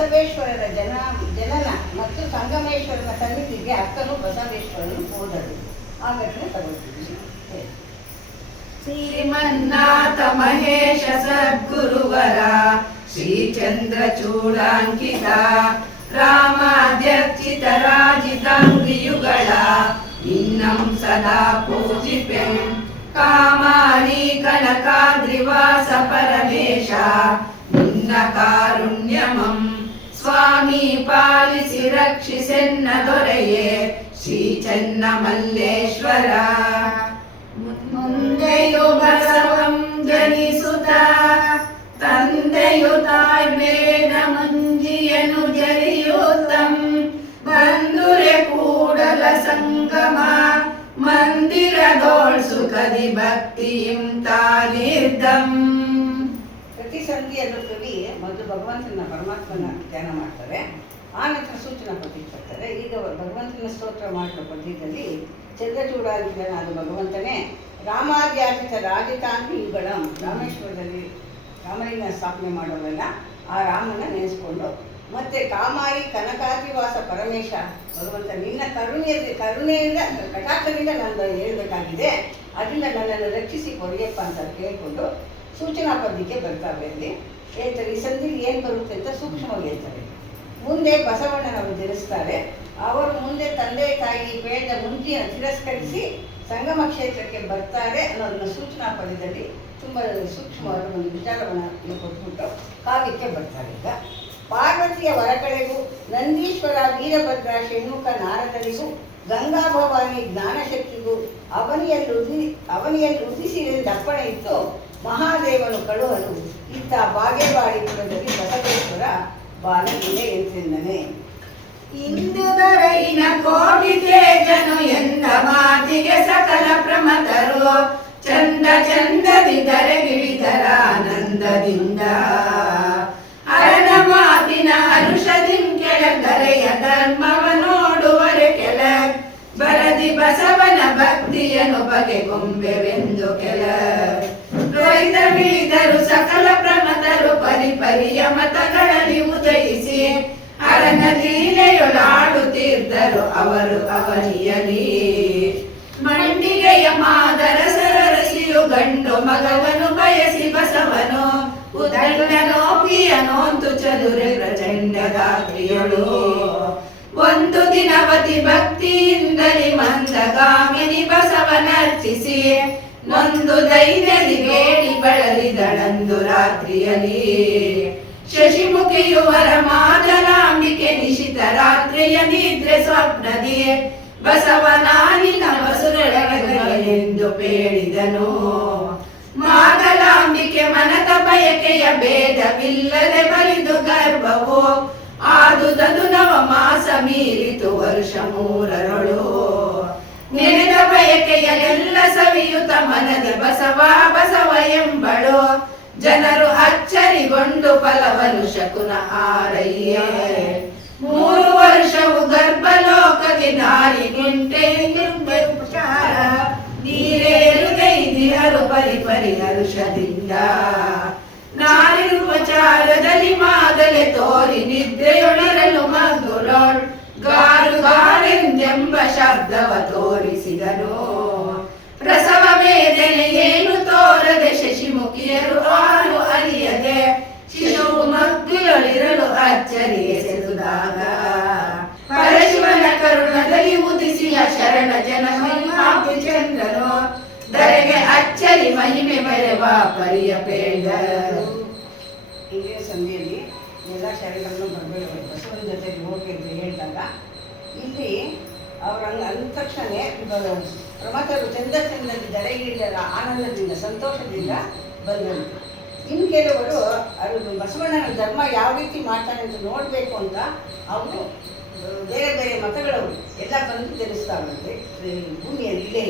ಬಸವೇಶ್ವರರ ಜನನ ಮತ್ತು ಸಂಗಮೇಶ್ವರನ ಸನ್ನಿಧಿಗೆ ಅಕ್ಕನು ಬಸವೇಶ್ವರನು ಹೋದರು. ಆ ಘಟನೆ ತಗೊಳ್ತೀವಿ. ಶ್ರೀಮನ್ನಾಥ ಮಹೇಶ ಸದ್ಗುರುವರ ಶ್ರೀಚಂದ್ರ ಚೂಡಾಂಕಿತ ರಾಮಾಧ್ಯರ್ಚಿತ ರಾಜಿತಾಂಗ್ರಿಯುಗಳ ಇನ್ನಂ ಸದಾ ಪೂಜಿಪೆಂ ಕಾಮಾರಿ ಕನಕಾದ್ರಿವಾಸ ಪರಮೇಶ ನಿನ್ನ ಕಾರುಣ್ಯಮಂ ಸ್ವಾಮಿ ಪಾಲಿಸಿ ರಕ್ಷಿಸೆನ್ನ ದೊರೆಯೇ ಶ್ರೀ ಚೆನ್ನ ಮಲ್ಲೇಶ್ವರ. ಮುಂದೆಯು ಬಸವಂ ಜನಿಸುತ್ತ ತಂದೆಯು ತಾಯ್ಬೇಡ ಮುಂಜಿಯನು ಜರಿಯುತ್ತಂ ಬಂದುರೆ ಕೂಡಲ ಸಂಗಮ ಮಂದಿರದೋಳ್ ಸುಖದಿ ಭಕ್ತಿಯಂ ತಾನಿರ್ದಂ. ಪ್ರತಿ ಸಂಧಿಯಲ್ಲೂ ಕವಿ ಮೊದಲು ಭಗವಂತನ ಪರಮಾತ್ಮನ ಧ್ಯಾನ ಮಾಡ್ತಾರೆ, ಆ ನಂತರ ಸೂಚನಾ ಪದ್ಯ ಬರ್ತಾರೆ. ಈಗ ಭಗವಂತನ ಸ್ತೋತ್ರ ಮಾಡುವ ಪದ್ಯದಲ್ಲಿ ಚಂದ್ರಚೂಡಾಂಕಿತನಾದ ಭಗವಂತನೇ ರಾಮಾಧ್ಯಾಸಿತ ರಾಜಿತಾಂತಿ ಯುಗಳ ರಾಮೇಶ್ವರದಲ್ಲಿ ರಾಮನಿನ ಸ್ಥಾಪನೆ ಮಾಡೋರಲ್ಲ ಆ ರಾಮನ ನೆನೆಸ್ಕೊಂಡು, ಮತ್ತೆ ಕಾಮಾರಿ ಕನಕಾದ್ರಿವಾಸ ಪರಮೇಶ ಭಗವಂತ ನಿನ್ನ ಕರುಣೆಯಿಂದ ಕಟಾಕ್ಷದಿಂದ ನಾನು ಹೇಳ್ಬೇಕಾಗಿದೆ, ಅದರಿಂದ ನನ್ನನ್ನು ರಕ್ಷಿಸಿ ಕೊರಿಯಪ್ಪ ಅಂತ ಕೇಳಿಕೊಂಡು ಸೂಚನಾ ಪದ್ಯಕ್ಕೆ ಬರ್ತಾರೆ. ಅಲ್ಲಿ ಹೇಳ್ತಾರೆ ಈ ಸಂಧಿಗೆ ಏನು ಬರುತ್ತೆ ಅಂತ ಸೂಕ್ಷ್ಮವಾಗಿ ಹೇಳ್ತಾರೆ. ಮುಂದೆ ಬಸವಣ್ಣನವರು ಜನಿಸ್ತಾರೆ. ಅವರು ಮುಂದೆ ತಂದೆ ತಾಯಿ ಬೇಡ ಮುಂಜಿಯನ್ನು ತಿರಸ್ಕರಿಸಿ ಸಂಗಮ ಕ್ಷೇತ್ರಕ್ಕೆ ಬರ್ತಾರೆ ಅನ್ನೋದನ್ನ ಸೂಚನಾ ಪದ್ಯದಲ್ಲಿ ತುಂಬ ಸೂಕ್ಷ್ಮವಾದ ಒಂದು ವಿಚಾರವನ್ನು ಕೊಟ್ಬಿಟ್ಟು ಕಾವ್ಯಕ್ಕೆ ಬರ್ತಾರೆ. ಈಗ ಪಾರ್ವತಿಯ ಹೊರಕಡೆಗೂ ನಂದೀಶ್ವರ ವೀರಭದ್ರ ಷಣ್ಮುಖ ನಾರದರಿಗೂ ಗಂಗಾ ಭವಾನಿ ಜ್ಞಾನಶಕ್ತಿಗೂ ಅವನಿಯಲ್ಲಿ ಉದಿಸಿರೆಂದಪ್ಪಣೆ ಇತ್ತು ಮಹಾದೇವನು ಕಳುಹಲು ಇತ್ತ ಬಾಗೇವಾಡಿಪುರದಲ್ಲಿ ಬಸವೇಶ್ವರ ಬಾಲಲೀಲೆ ಎಂತೆಂದನೆ. ಇಂದುದರೈನ ಕೋಟಿ ತೇಜನು ಎಂದ ಮಾತಿಗೆ ಸಕಲ ಪ್ರಮತರು ಚಂದ ಚಂದದಿ ಧರೆಗಿಳಿದರ ಆನಂದದಿಂದ ಅರನ ಮಾತಿನ ಹರುಷದಿಂ ಕೆಳಗರೆಯ ಧರ್ಮವ ನೋಡುವರೆ ಕೆಲ ಬರದಿ ಬಸವನ ಭಕ್ತಿಯನು ಬಗೆಗೊಂಬೆವೆಂದು ಕೆಲ ರೈತ ಬೀಳಿದರು ಸಕಲ ಪ್ರಮತರು ಪರಿಪರಿಯ ಮತಗಳಲ್ಲಿ ಉದಯಿಸಿ ಅರನ ಲೀಲೆಯೊಳಾಡುತ್ತಿದ್ದರು ಅವರು ಅವನಿಯಲಿ ಮಂಡಿಗೆಯ ಮಾದರ ಸರಸಿಯು ಗಂಡು ಮಗವನು ಬಯಸಿ ಬಸವನು ಉದಂಡನೋಪಿಯನೋಂತು ಚದುರೆ ಪ್ರಚಂಡಗಾತ್ರಿಯಳು ಒಂದು ದಿನವತಿ ಭಕ್ತಿಯಿಂದಲಿ ಮಂದಗಾಮಿನಿ ಬಸವನರ್ಚಿಸಿ ನೊಂದು ದೈನ್ಯದಿ ಬೇಡಿ ಬಳಲಿದಳಂದು ರಾತ್ರಿಯಲಿ ಶಶಿಮುಖಿಯುವರ ಮಾದಲಾಂಬಿಕೆ ನಿಶಿತ ರಾತ್ರಿಯ ನಿದ್ರೆ ಸ್ವಪ್ನದಿ ಬಸವನಾನಿನ ಬಸುರೆಳೆಂದು ಬೇಡಿದನು ಮಾದಲಾಂಬಿಕೆ ಮನದ ಬಯಕೆಯ ಭೇದವಿಲ್ಲದೆ ಬಲಿದು ಗರ್ಭವು ಆದುದದು ನವ ಮಾಸ ಮೀರಿತು ವರ್ಷ ಮೂರರೊಳು ನೆನೆದ ಬಯಕೆಯಲೆಲ್ಲ ಸವಿಯುತ ಮನದಿ ಬಸವ ಬಸವ ಎಂಬಳು ಜನರು ಅಚ್ಚರಿಗೊಂಡು ಫಲವನು ಶಕುನ ಆರಯ್ಯೆ 3 ವರ್ಷವು ಗರ್ಭಲೋಕಕ್ಕೆ ನಾರಿ ಗುಂಟೆ ಉಪಚಾರ ನೀರೇರುಗೈದಿಹರು ಪರಿ ಹರುಷದಿಂದ ನಾರಿ ಉಪಚಾರದಲ್ಲಿ ಮಾದಲೆ ತೋರಿ ನಿದ್ರೆಯೊಳರಲು ಮಗುಳೋಳ್ ಗಾರು ಗಾರೆಂದೆಂಬ ಶಬ್ದವ ತೋರಿಸಿದನು ಪ್ರಸವ ವೇದನೆ ಏನು ತೋರದೆ ಶಶಿಮುಖಿಯರು ಆರು ಅರಿಯದೆ ಶಿಶುವು ಮಗ್ಗುಲೊಳಿರಲು ಅಚ್ಚರಿಗೆ ಸೆದುದಾಗ ಪರಶಿವನ ಕರುಣದಲ್ಲಿ ಉದಿಸಿಯ ಶರಣ ಜನ ಮಹಿಮಾಪಿ ಚಂದ್ರನು ಧರೆಗೆ ಅಚ್ಚರಿ ಮಹಿಮೆ ಬರೆವ ಪರಿಯ ಪೇಳಿದರು. ಇದೇ ಸಂಧಿಯಲ್ಲಿ ಎಲ್ಲ ಶರಣರನ್ನು ಬರಬೇಕು ಬಸವನ ಜೊತೆಗೆ ಹೋಗಿ ಅಂತ ಹೇಳಿದಾಗ ಇಲ್ಲಿ ಅವರ ಅಂದ ತಕ್ಷಣ ಪ್ರಮಥರು ಚಂದ್ರಚಂದ್ರದಲ್ಲಿ ಧರೆಗಿಳಿದರ ಆನಂದದಿಂದ ಸಂತೋಷದಿಂದ ಬಂದರು. ಇನ್ನು ಕೆಲವರು ಅದು ಬಸವಣ್ಣನ ಧರ್ಮ ಯಾವ ರೀತಿ ಮಾಡ್ತಾನೆ ಅಂತ ನೋಡಬೇಕು ಅಂತ ಅವರು ಬೇರೆ ಬೇರೆ ಮತಗಳವರು ಎಲ್ಲ ಬಂದು ತಿಳಿಸ್ತಾರಂತೆ. ಭೂಮಿಯಲ್ಲಿ ಇಲ್ಲೇ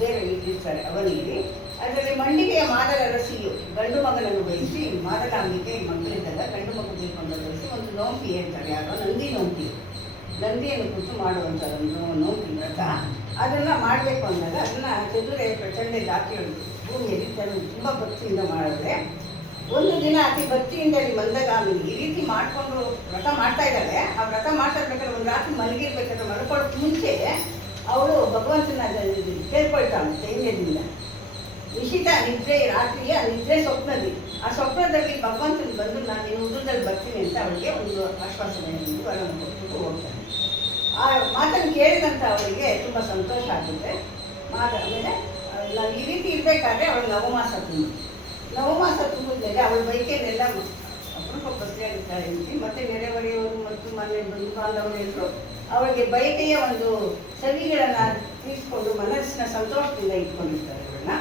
ಬೇರೆ ಇರ್ತಾರೆ ಅವನಿಗೆ. ಅದರಲ್ಲಿ ಮಂಡಿಗೆಯ ಮಾದಲ ರಸಿಯು ಗಂಡು ಮಗನನ್ನು ಬಯಸಿ ಮಾದಲಾಂಬಿಕೆ ಮಕ್ಕಳಿದ್ದಾಗ ಗಂಡು ಮಗು ಬೇಕೊಂಡು ಬಯಸಿ ಒಂದು ನೋಂಪಿ ಹೇಳ್ತಾರೆ. ಯಾರೋ ನಂದಿ ನೋಂಪಿ, ನಂದಿಯನ್ನು ಕುರಿತು ಮಾಡುವಂಥದ್ದು ನೋಂಪಿ ವ್ರತ. ಅದನ್ನು ಮಾಡಬೇಕು ಅಂದಾಗ ಅದನ್ನು ಚದುರೆ ಪ್ರಚಂಡ ಜಾತಿಯೊಳಗೆ ಭೂಮಿಯಲ್ಲಿ ತುಂಬ ಭಕ್ತಿಯಿಂದ ಮಾಡಿದ್ರೆ ಒಂದು ದಿನ ಅತಿ ಭಕ್ತಿಯಿಂದ ಮಂದಗಾಮಿನಿ ಈ ರೀತಿ ಮಾಡಿಕೊಂಡು ವ್ರತ ಮಾಡ್ತಾ ಇದ್ದಾಳೆ. ಆ ವ್ರತ ಮಾಡ್ತಾ ಇರ್ಬೇಕಾದ್ರೆ ಒಂದು ರಾತ್ರಿ ಮಲಗಿರ್ಬೇಕಾದ್ರೆ ಮಲ್ಕೊಳ್ಳೋಕೆ ಮುಂಚೆ ಅವಳು ಭಗವಂತನ ಕೇಳ್ಕೊಳ್ತಾಳೆ ಧೈರ್ಯದಿಂದ. ನಿಶಿತ ನಿದ್ರೆ ರಾತ್ರಿಯ ನಿದ್ರೆ ಸ್ವಪ್ನದಲ್ಲಿ, ಆ ಸ್ವಪ್ನದಲ್ಲಿ ಭಗವಂತನ ಬಂದು ನಾನು ನಿನ್ನ ಉದರದಲ್ಲಿ ಬರ್ತೀನಿ ಅಂತ ಅವಳಿಗೆ ಒಂದು ಆಶ್ವಾಸನೆ ಕೊಟ್ಟು ಹೋಗ್ತಾನೆ. ಆ ಮಾತನ್ನು ಕೇಳಿದಂಥ ಅವಳಿಗೆ ತುಂಬ ಸಂತೋಷ ಆಗುತ್ತೆ. ಆಮೇಲೆ ನಾವು ಈ ರೀತಿ ಇರಬೇಕಾದ್ರೆ ಅವಳು ನವಮಾಸ ತುಂಬಿದ್ಮೇಲೆ ಅವಳ ಬೈಕೇನೆಲ್ಲ ಅಪರೂಪ ಬಸ್ಸಿಯಾಗಿರ್ತಾಳೆ ಅಂತ ಮತ್ತು ನೆರೆಹೊರೆಯವರು ಮತ್ತು ಮನೆ ಬಂಧು ಬಾಂಧವರೆಲ್ಲರೂ ಅವಳಿಗೆ ಬೈಕೆಯ ಒಂದು ಸವಿಗಳನ್ನು ತೀರಿಸ್ಕೊಂಡು ಮನಸ್ಸಿನ ಸಂತೋಷದಿಂದ ಇಟ್ಕೊಂಡಿರ್ತಾರೆ ಅವಳನ್ನ.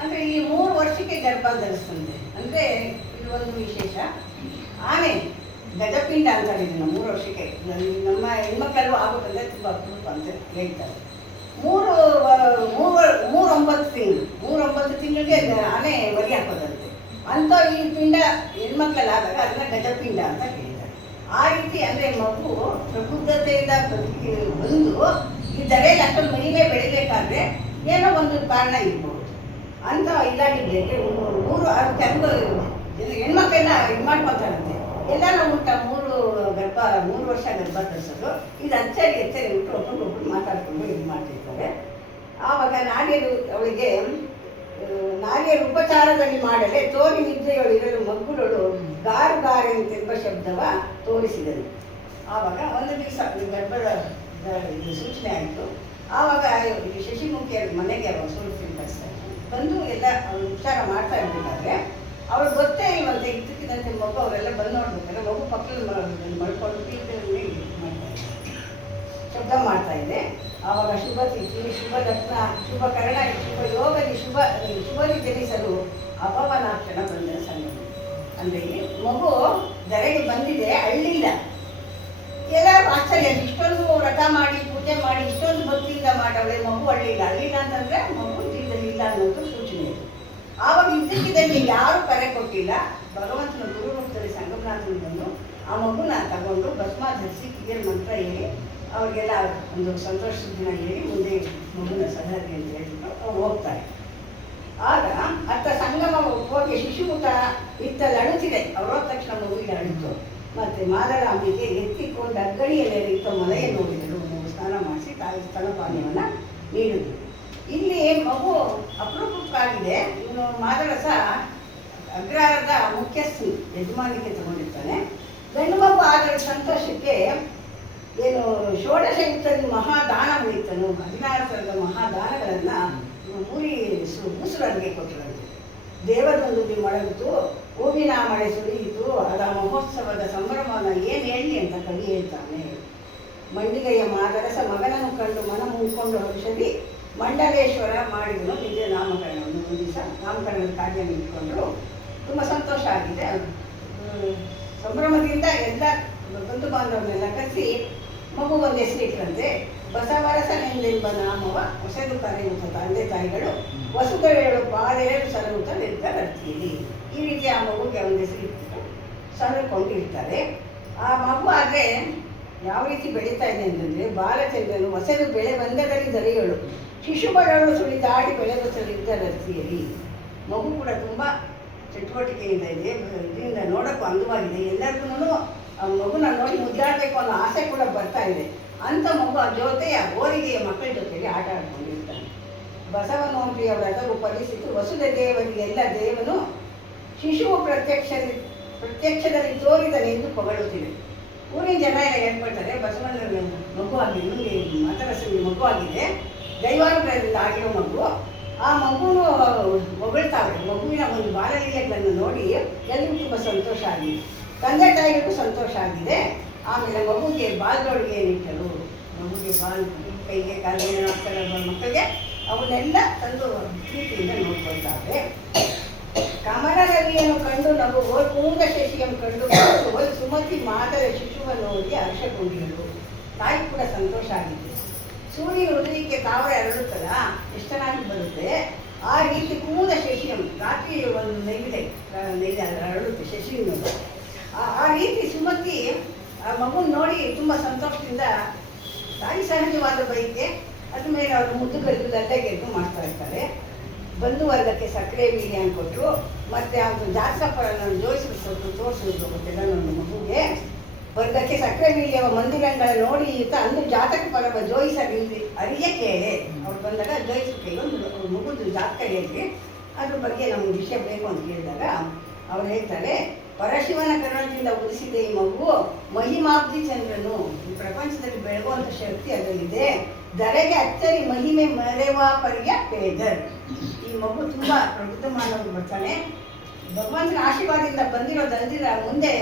ಅಂದರೆ ಈ 3 ವರ್ಷಕ್ಕೆ ಗರ್ಭ ಧರಿಸ್ತಂತೆ. ಅಂದರೆ ಇದು ಒಂದು ವಿಶೇಷ. ಆನೆ ಗಜಪಿಂಡ ಅಂತಾರೆ ಇದನ್ನು 3 ವರ್ಷಕ್ಕೆ. ನಮ್ಮ ಹೆಣ್ಮಕ್ಳಲ್ಲೂ ಆಗೋದಂದರೆ ತುಂಬ ಅಪರೂಪ ಅಂತ ಹೇಳ್ತಾರೆ. 3-9 ತಿಂಗಳಿಗೆ ಆನೆ ಬಲಿ ಹಾಕೋದಂತೆ. ಅಂಥ ಈ ಪಿಂಡ ಹೆಣ್ಮಕ್ಳಲ್ಲಾದಾಗ ಅದನ್ನ ಗಜಪಿಂಡ ಅಂತ ಹೇಳಿದ್ದಾರೆ. ಆ ರೀತಿ ಅಂದರೆ ಮಗು ಪ್ರಬುದ್ಧತೆಯಿಂದ ಬಂದು ಈ ಧರೆಯಲ್ಲಿ ಅಷ್ಟೊಂದು ಮಹಿಳೆ ಬೆಳಿಬೇಕಾದ್ರೆ ಏನೋ ಒಂದು ಕಾರಣ ಇರ್ಬೋದು ಅಂತ ಇದಾಗಿದೆ. 3 ಹೆಣ್ಮಕ್ಳೆಲ್ಲ ಇದು ಮಾಡ್ಕೊತಾರಂತೆ. ಎಲ್ಲರೂ ಊಟ 3 ವರ್ಷ ಗರ್ಭ ಧರಿಸೋದು. ಇದು ಎಚ್ಚರಿ ಬಿಟ್ಟು ಒಬ್ಬೊಬ್ಬರು ಮಾತಾಡ್ಕೊಂಡು ಇದು ಮಾಡ್ತಿರ್ತಾರೆ. ಆವಾಗ ನಾರಿಯರು ಅವಳಿಗೆ ನಾರಿಯರು ಉಪಚಾರದಲ್ಲಿ ಮಾಡಲೇ ತೋರಿ ನಿದ್ರೆಯೊಳಿರಲು ಮಗ್ಗುಲೊಳು ಗಾರು ಎಂತೆಂಬ ಶಬ್ದವ ತೋರಿಸಿದರು. ಆವಾಗ ಒಂದು ದಿವಸ ಗರ್ಭದ ಇದು ಸೂಚನೆ ಆಯಿತು. ಆವಾಗ ಶಶಿಮುಖಿಯರ ಮನೆಗೆ ಅವರು ಸೂರ್ಯನ ಕಳಿಸ್ತಾರೆ. ಬಂದು ಎಲ್ಲ ಅವ್ರು ಉಪಚಾರ ಮಾಡ್ತಾ ಇರ್ಬೇಕಾದ್ರೆ ಅವ್ರು ಗೊತ್ತೇ ಇಲ್ವಂತೆ. ಇದ್ದಕ್ಕಿದ್ದಂತೆ ಮಗು ಅವರೆಲ್ಲ ಬಂದು ನೋಡ್ಬೇಕಾದ್ರೆ ಮಗು ಪಕ್ಕದಲ್ಲಿ ಮಳ್ಕೊಂಡು ಮಾಡ್ತಾರೆ, ಶಬ್ದ ಮಾಡ್ತಾ ಇದೆ. ಆವಾಗ ಶುಭ ತಿಥಿ, ಶುಭ ಲಗ್ನ, ಶುಭ ಕರ್ಣ, ಶುಭ ಯೋಗದಿ ಶುಭದಿ ಜನಿಸಲು ಅಪವನಾಕ್ಷಣ ಬಂದ ಸಂಗತಿ. ಅಂದರೆ ಮಗು ಧರೆಗೆ ಬಂದಿದೆ, ಅಳ್ಳಿಲ್ಲ. ಎಲ್ಲರೂ ಆಶ್ಚರ್ಯ, ಇಷ್ಟೊಂದು ವ್ರತ ಮಾಡಿ ಪೂಜೆ ಮಾಡಿ ಇಷ್ಟೊಂದು ಭಕ್ತಿಯಿಂದ ಮಾಡವಳೆ ಮಗು ಅಳ್ಳಿಲ್ಲ ಅಂತಂದರೆ ಮಗು ಜೀವನದಲ್ಲಿ ಇಲ್ಲ ಅನ್ನೋದು ಸೂಚನೆ ಇದೆ. ಆವಾಗ ಇದ್ದಕ್ಕಿದ್ದಲ್ಲಿ ಯಾರೂ ಕರೆ ಕೊಟ್ಟಿಲ್ಲ. ಭಗವಂತನ ಗುರು ರೂಪದಲ್ಲಿ ಸಂಗಮನಾಥನ ಬಂದು ಆ ಮಗುನ ತಗೊಂಡು ಭಸ್ಮ ಧರಿಸಿ ಕಿವಿಯ ಮಂತ್ರ ಹೇಳಿ ಅವ್ರಿಗೆಲ್ಲ ಒಂದು ಸಂತೋಷ ದಿನ ಹೇಳಿ ಮುಂದೆ ಮಗುನ ಸದರ್ಗೆ ಅಂತ ಹೇಳ್ಬಿಟ್ಟು ಅವ್ರು ಹೋಗ್ತಾರೆ. ಆಗ ಅತ್ತ ಸಂಗಮ ಹೋಗಿ ಶಿಶುಮುಖ ಇತ್ತಲ್ಲಿ ಅಳುತ್ತಿದೆ. ಅವ್ರು ಹೋದ ತಕ್ಷಣ ಮಗುವಿಗೆ ಅಳಿತು. ಮತ್ತು ಮಾದರಾಂಬಿಗೆ ಎತ್ತಿಕೊಂಡು ಅಗ್ಗಣಿಯಲ್ಲಿ ಇತ್ತು ಮನೆಯ ನೋಡಿದರು. ಸ್ನಾನ ಮಾಡಿಸಿ ತಾಯಿ ಸ್ತನಪಾನೀಯವನ್ನು ನೀಡಿದರು. ಇಲ್ಲಿ ಮಗು ಅಪರೂಪಕ್ಕಾಗಿದೆ. ಇವನು ಮಾದರಸ ಅಗ್ರಹಾರದ ಮುಖ್ಯಸ್ಥಿ ಯಜಮಾನಿಕೆ ತಗೊಂಡಿರ್ತಾನೆ. ಗಂಡು ಮಗು ಆದರ ಸಂತೋಷಕ್ಕೆ ಏನು ಷೋಡಶಯುಕ್ತದಲ್ಲಿ ಮಹಾದಾನ ಉಳಿತನು. 16 ಥರದ ಮಹಾದಾನಗಳನ್ನು ಮುಸುರನಿಗೆ ಕೊಟ್ಟರಂತೆ. ದೇವರೊಂದಿಗೆ ಮೊಳಗಿತು, ಹೂವಿನ ಮಳೆ ಸುರಿಯಿತು. ಅದ ಮಹೋತ್ಸವದ ಸಂಭ್ರಮವನ್ನು ಏನು ಹೇಳಿ ಅಂತ ಕವಿ ಹೇಳ್ತಾನೆ. ಮಂಡಿಗೆಯ ಮಾದರಸ ಮಗನನ್ನು ಕಂಡು ಮನ ಮುಗಿಕೊಂಡು ಔಷಧಿ ಮಂಡಲೇಶ್ವರ ಮಾಡಿದನು ನಿಜ ನಾಮಕರಣವನ್ನು. ಒಂದು ದಿವಸ ನಾಮಕರಣದ ಕಾರ್ಯ ಇಟ್ಕೊಂಡ್ರು. ತುಂಬ ಸಂತೋಷ ಆಗಿದೆ. ಸಂಭ್ರಮದಿಂದ ಎಲ್ಲ ಬಂಧು ಬಾಂಧವನ್ನೆಲ್ಲ ಕರೆಸಿ ಮಗು ಒಂದು ಹೆಸರಿಟ್ರಂತೆ. ಬಸವರಸನೆಂದೆಂಬ ನಾಮವ ಹೊಸದು ಕರೆಯುತ್ತ ತಂದೆ ತಾಯಿಗಳು ವಸುಗಳು ಪಾದೇರು ಸಲಹುತ್ತ ನಿರ್ಧರಿಸ್ತೀರಿ. ಈ ರೀತಿ ಆ ಮಗುಗೆ ಒಂದು ಹೆಸರಿಟ್ಟು ಸಲಕೊಂಡಿರ್ತಾರೆ. ಆ ಮಗು ಆದರೆ ಯಾವ ರೀತಿ ಬೆಳೀತಾ ಇದೆ ಅಂತಂದರೆ ಬಾಲಚಂದ್ರನು ಹೊಸದು ಬೆಳೆ ಬಂದದಲ್ಲಿ ದರೆಯಳು ಶಿಶುಗಳು ಸುಳಿದಾಡಿ ಬೆಳೆಬತ್ತಲಿದ್ದ ರಸ್ತಿಯಲ್ಲಿ. ಮಗು ಕೂಡ ತುಂಬ ಚಟುವಟಿಕೆಯಿಂದ ಇದೆ, ಇದರಿಂದ ನೋಡೋಕ್ಕೂ ಅಂದವಾಗಿದೆ. ಎಲ್ಲರಿಗೂ ಆ ಮಗುನ ನೋಡಿ ಮುದ್ದಾಡಬೇಕು ಅನ್ನೋ ಆಸೆ ಕೂಡ ಬರ್ತಾ ಇದೆ. ಅಂಥ ಮಗು ಆ ಜೊತೆಯ ಓರಿಗೆಯ ಮಕ್ಕಳ ಜೊತೆಗೆ ಆಟ ಆಡ್ಕೊಂಡಿರ್ತಾನೆ. ಬಸವನೋಂಬಿಯ ವ್ರತವು ಫಲಿಸಿತು ವಸುದ ದೇವರಿಗೆ ಎಲ್ಲ ದೇವನು ಶಿಶುವು ಪ್ರತ್ಯಕ್ಷದಲ್ಲಿ ತೋರಿದನೆಂದು ಹೊಗಳುತ್ತಿದೆ. ಊರಿನ ಜನ ಎಲ್ಲ ಹೇಳ್ಕೊಳ್ತಾರೆ, ಬಸವನ ಮಗು ಆಗಿದೆ, ನಿಮಗೆ ಮಾತರಸಲ್ಲಿ ಮಗು ಆಗಿದೆ, ದೈವಾನುಗ್ರಹದಿಂದ ಆಗಿರೋ ಮಗು. ಆ ಮಗುನು ಹೊಗಳ್ತಾವೆ. ಮಗುವಿನ ಒಂದು ಬಾಲಲೀಲೆಗಳನ್ನು ನೋಡಿ ಎಲ್ಲರಿಗೂ ತುಂಬ ಸಂತೋಷ ಆಗಿದೆ. ತಂದೆ ತಾಯಿಗೂ ಸಂತೋಷ ಆಗಿದೆ. ಆಮೇಲೆ ಮಗುಗೆ ಬಾಲ್ದೊಳಗೆ ಏನಿಟ್ಟರು, ಮಗುಗೆ ಬಾಲ್ ಕೈಗೆ ಕಾಲಿಗೆ ಮಕ್ಕಳಿಗೆ ಅವನ್ನೆಲ್ಲ ತಂದು ಪ್ರೀತಿಯಿಂದ ನೋಡ್ಕೊಳ್ತಾರೆ. ಕಮಲ ರವಿಯನ್ನು ಕಂಡು ನಾವು ಕೂದ ಶಶಿಯನ್ನು ಕಂಡು ಸುಮತಿ ಮಾದರ ಶಿಶುವ ನೋಡಿ ಹರ್ಷಗೊಂಡಿರು. ತಾಯಿ ಕೂಡ ಸಂತೋಷ ಆಗಿದೆ. ಸೂರ್ಯನ ಉದಯಕ್ಕೆ ತಾವರೆ ಅರಳುತ್ತಲ್ಲ, ಎಷ್ಟು ಚೆನ್ನಾಗಿ ಬರುತ್ತೆ. ಆ ರೀತಿ ಕೂದ ಶಶಿಯಂ ರಾತ್ರಿ ಒಂದು ನೈವಿದೆ ಅರಳುತ್ತೆ ಶಶಿಯನ್ನು. ಆ ರೀತಿ ಸುಮತಿ ಆ ಮಗುನ ನೋಡಿ ತುಂಬ ಸಂತೋಷದಿಂದ ತಾಯಿ ಸಹಜವಾದ ಬೈಕೆ ಅದ್ರ ಮೇಲೆ ಅವರು ಮುದ್ದುಗದ್ದು ಗೆದ್ದು ಮಾಡ್ತಾ ಇರ್ತಾರೆ. ಬಂಧು ವರ್ಗಕ್ಕೆ ಸಕ್ಕರೆ ವೀರ್ಯ ಕೊಟ್ಟರು. ಮತ್ತು ಅದು ಜಾತಕಗಳನ್ನು ಜೋಡಿಸಿಬಿಟ್ಟು ತೋರಿಸಿದ್ರು ಗೊತ್ತಿಲ್ಲ ನನ್ನ ಮಗುಗೆ. ವರ್ಗಕ್ಕೆ ಸಕ್ಕರೆ ವೀರ್ಯವ ಮಂದಿರಗಳ ನೋಡಿ ಈತ ಅಂದು ಜಾತಕ ಪರವ ಜೋಯಿಸಲಿಲ್ಲ ಅರಿಯ ಕೇಳೆ. ಅವ್ರು ಬಂದಾಗ ಜೋಯಿಸಕ್ಕೆ ಒಂದು ಮಗುದು ಜಾತಕ ಹೇಳಿ ಅದ್ರ ಬಗ್ಗೆ ನಮ್ಗೆ ವಿಷಯ ಬೇಕು ಅಂತ ಕೇಳಿದಾಗ ಅವ್ರು ಹೇಳ್ತಾರೆ, ಪರಶಿವನ ಕರುಣದಿಂದ ಉದಿಸಿದ ಈ ಮಗು ಮಹಿಮಾಬ್ಧಿ ಚಂದ್ರನು. ಈ ಪ್ರಪಂಚದಲ್ಲಿ ಬೆಳಗುವಂಥ ಶಕ್ತಿ ಅದರಲ್ಲಿದೆ. ಧರೆಗೆ ಅಚ್ಚರಿ ಮಹಿಮೆ ಮರೆವಾ ಪರಿಯ ಪೇದರ್. ಈ ಮಗು ತುಂಬ ಪ್ರಬುದ್ಧಮಾನವರು ಬರ್ತಾನೆ. ಭಗವಂತನ ಆಶೀರ್ವಾದದಿಂದ ಬಂದಿರೋದಂದಿರ ಮುಂದೆ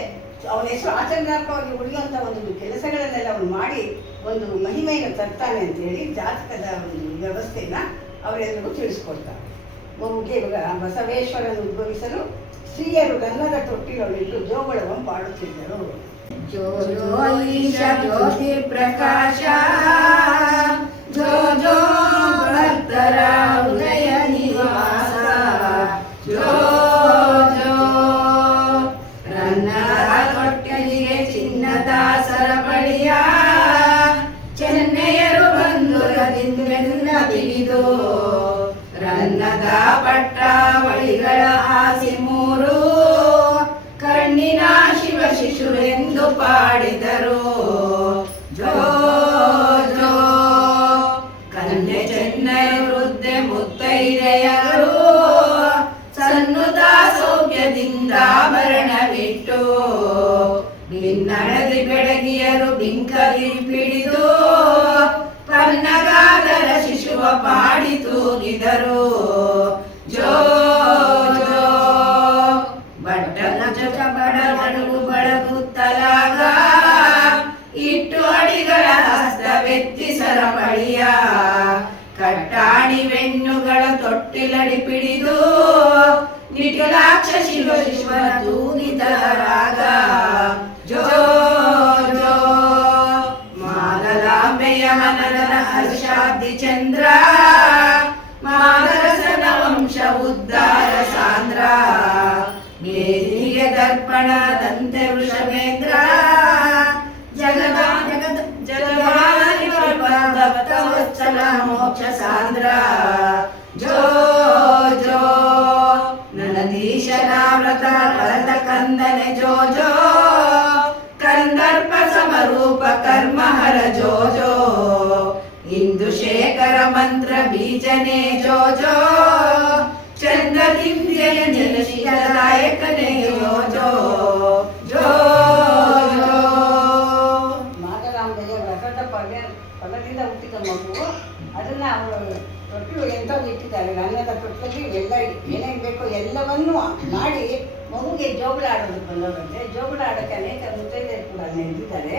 ಅವನ ಹೆಸರು ಆಚರಣಾತ್ಮಕವಾಗಿ ಉಳಿಯುವಂಥ ಒಂದು ಕೆಲಸಗಳನ್ನೆಲ್ಲ ಅವನು ಮಾಡಿ ಒಂದು ಮಹಿಮೆಯನ್ನು ತರ್ತಾನೆ ಅಂತೇಳಿ ಜಾತಕದ ಒಂದು ವ್ಯವಸ್ಥೆಯನ್ನು ಅವರೆಲ್ಲರಿಗೂ ತಿಳಿಸ್ಕೊಡ್ತಾರೆ. ಮಗುಗೆ ಇವಾಗ ಬಸವೇಶ್ವರನ್ನು ಉದ್ಭವಿಸಲು ಸ್ತ್ರೀಯರು ಗನ್ನದ ತೊಟ್ಟಿಲೊಳಿಟ್ಟು ಜೋಗಳವನ್ನು ಪಾಡುತ್ತಿದ್ದರು. ಜೋ ಜೋ ಈಶ ಜ್ಯೋತಿ ಪ್ರಕಾಶ, ಜೋ ಜೋ ಭಕ್ತರ ಉದಯ ನಿವಾಸ, ಜೋ ಜೋ ರನ್ನ ತೊಟ್ಟಿಲಿಗೆ ಚಿನ್ನದ ಸರಪಳಿಯ, ಚೆನ್ನೆಯರು ಬಂದುರದಿಂದೆಲ್ಲ ತಿಳಿದು ರನ್ನದ ಪಟ್ಟಾವಳಿಗಳ ಆಸಿ ಮೂರು, ಕಣ್ಣಿನ ಶಿವ ಶಿಶುವೆಂದು ಪಾಡಿದರು. ಜೋ ಜೋ ಕನ್ಯೆ ಚೆನ್ನೈ ವೃದ್ಧೆ ಮುತ್ತೈದೆಯರು, ಸನ್ನುತ ಸೌಖ್ಯದಿಂದ ಆಭರಣವಿಟ್ಟು ಬಿನ್ನಳದಿ ಬೆಡಗಿಯರು ಬಿಂಕದಿ ಪಿಡಿದು ಪನ್ನಗಾದರ ಶಿಶುವ ಪಾಡಿ ತೂಗಿದರು. ಜೋ ಜೋ ಬಟ್ಟನ ಜೊತ ಬಡಗಡುಗು ಬಳಗುತ್ತಲಾಗ ಇಟ್ಟು ಅಡಿಗಳ ಹಸ್ತವೆತ್ತಿ ಸರಪಳಿಯ, ಕಟ್ಟಾಣಿ ಬೆನ್ನುಗಳ ತೊಟ್ಟಿಲಡಿ ಪಿಡಿದು ನಿಟಿಲಾಕ್ಷ ಶಿವ ಶಿವನ ತೂಗಿದರಾಗ. ಜೋ ಜೋ ಮಾದಲಾಂಬೆಯ ಮನದ ಹರ್ಷಾಬ್ದಿ ಚಂದ್ರ, ಮಾದರಸನ ವಂಶ ಉದ್ಧಾರ ಸಾಂದ್ರ, ಮೇದಿಗೆ ದರ್ಪಣದಂತೆ ವೃಷಭೇಂದ್ರ, ಜಗದ ಜಗದ ಜಗವಾನಿ ಭಕ್ತವತ್ಸಲ ಮೋಕ್ಷ ಸಾಂದ್ರ. ಜೋ ಜೋ ನನದೀಶನ ವ್ರತ ಭರತ ಕಂದನೆ ಜೋ ಜೋ, ಕಂದರ್ಪ ಸಮರೂಪ ಕರ್ಮಹರ ಜೋ ಜೋ, ಇಂದು ಶೇಖರ ಮಂತ್ರ ಬೀಜನೆ ಜೋ ಜೋ, ಚಂದ ದಿವ್ಯಯ ಜಲಶೀಲದಾಯಕನೇ ಜೋ ಜೋ ಜೋ ಜೋ. ಮಾದರಾಂಬೆಯ ವ್ರತದ ಫಲದಿಂದ ಹುಟ್ಟಿದ ಮಗು. ಅದನ್ನು ಅವರು ತೊಟ್ಟಿಲು ಎಂಥದ್ದು ಇಟ್ಟಿದ್ದಾರೆ. ರಂಗದ ತೊಟ್ಟಿಲಲ್ಲಿ ಎಲ್ಲ ಏನೇನು ಬೇಕೋ ಎಲ್ಲವನ್ನೂ ಮಾಡಿ ಮಗುಗೆ ಜೋಗುಳ ಆಡೋದಕ್ಕೆ ಬಂದವರಂತೆ. ಜೋಗುಳ ಆಡೋಕ್ಕೆ ಅನೇಕ ಮುತ್ತೈದೆಯರು ಕೂಡ ನಿಂತಿದ್ದಾರೆ.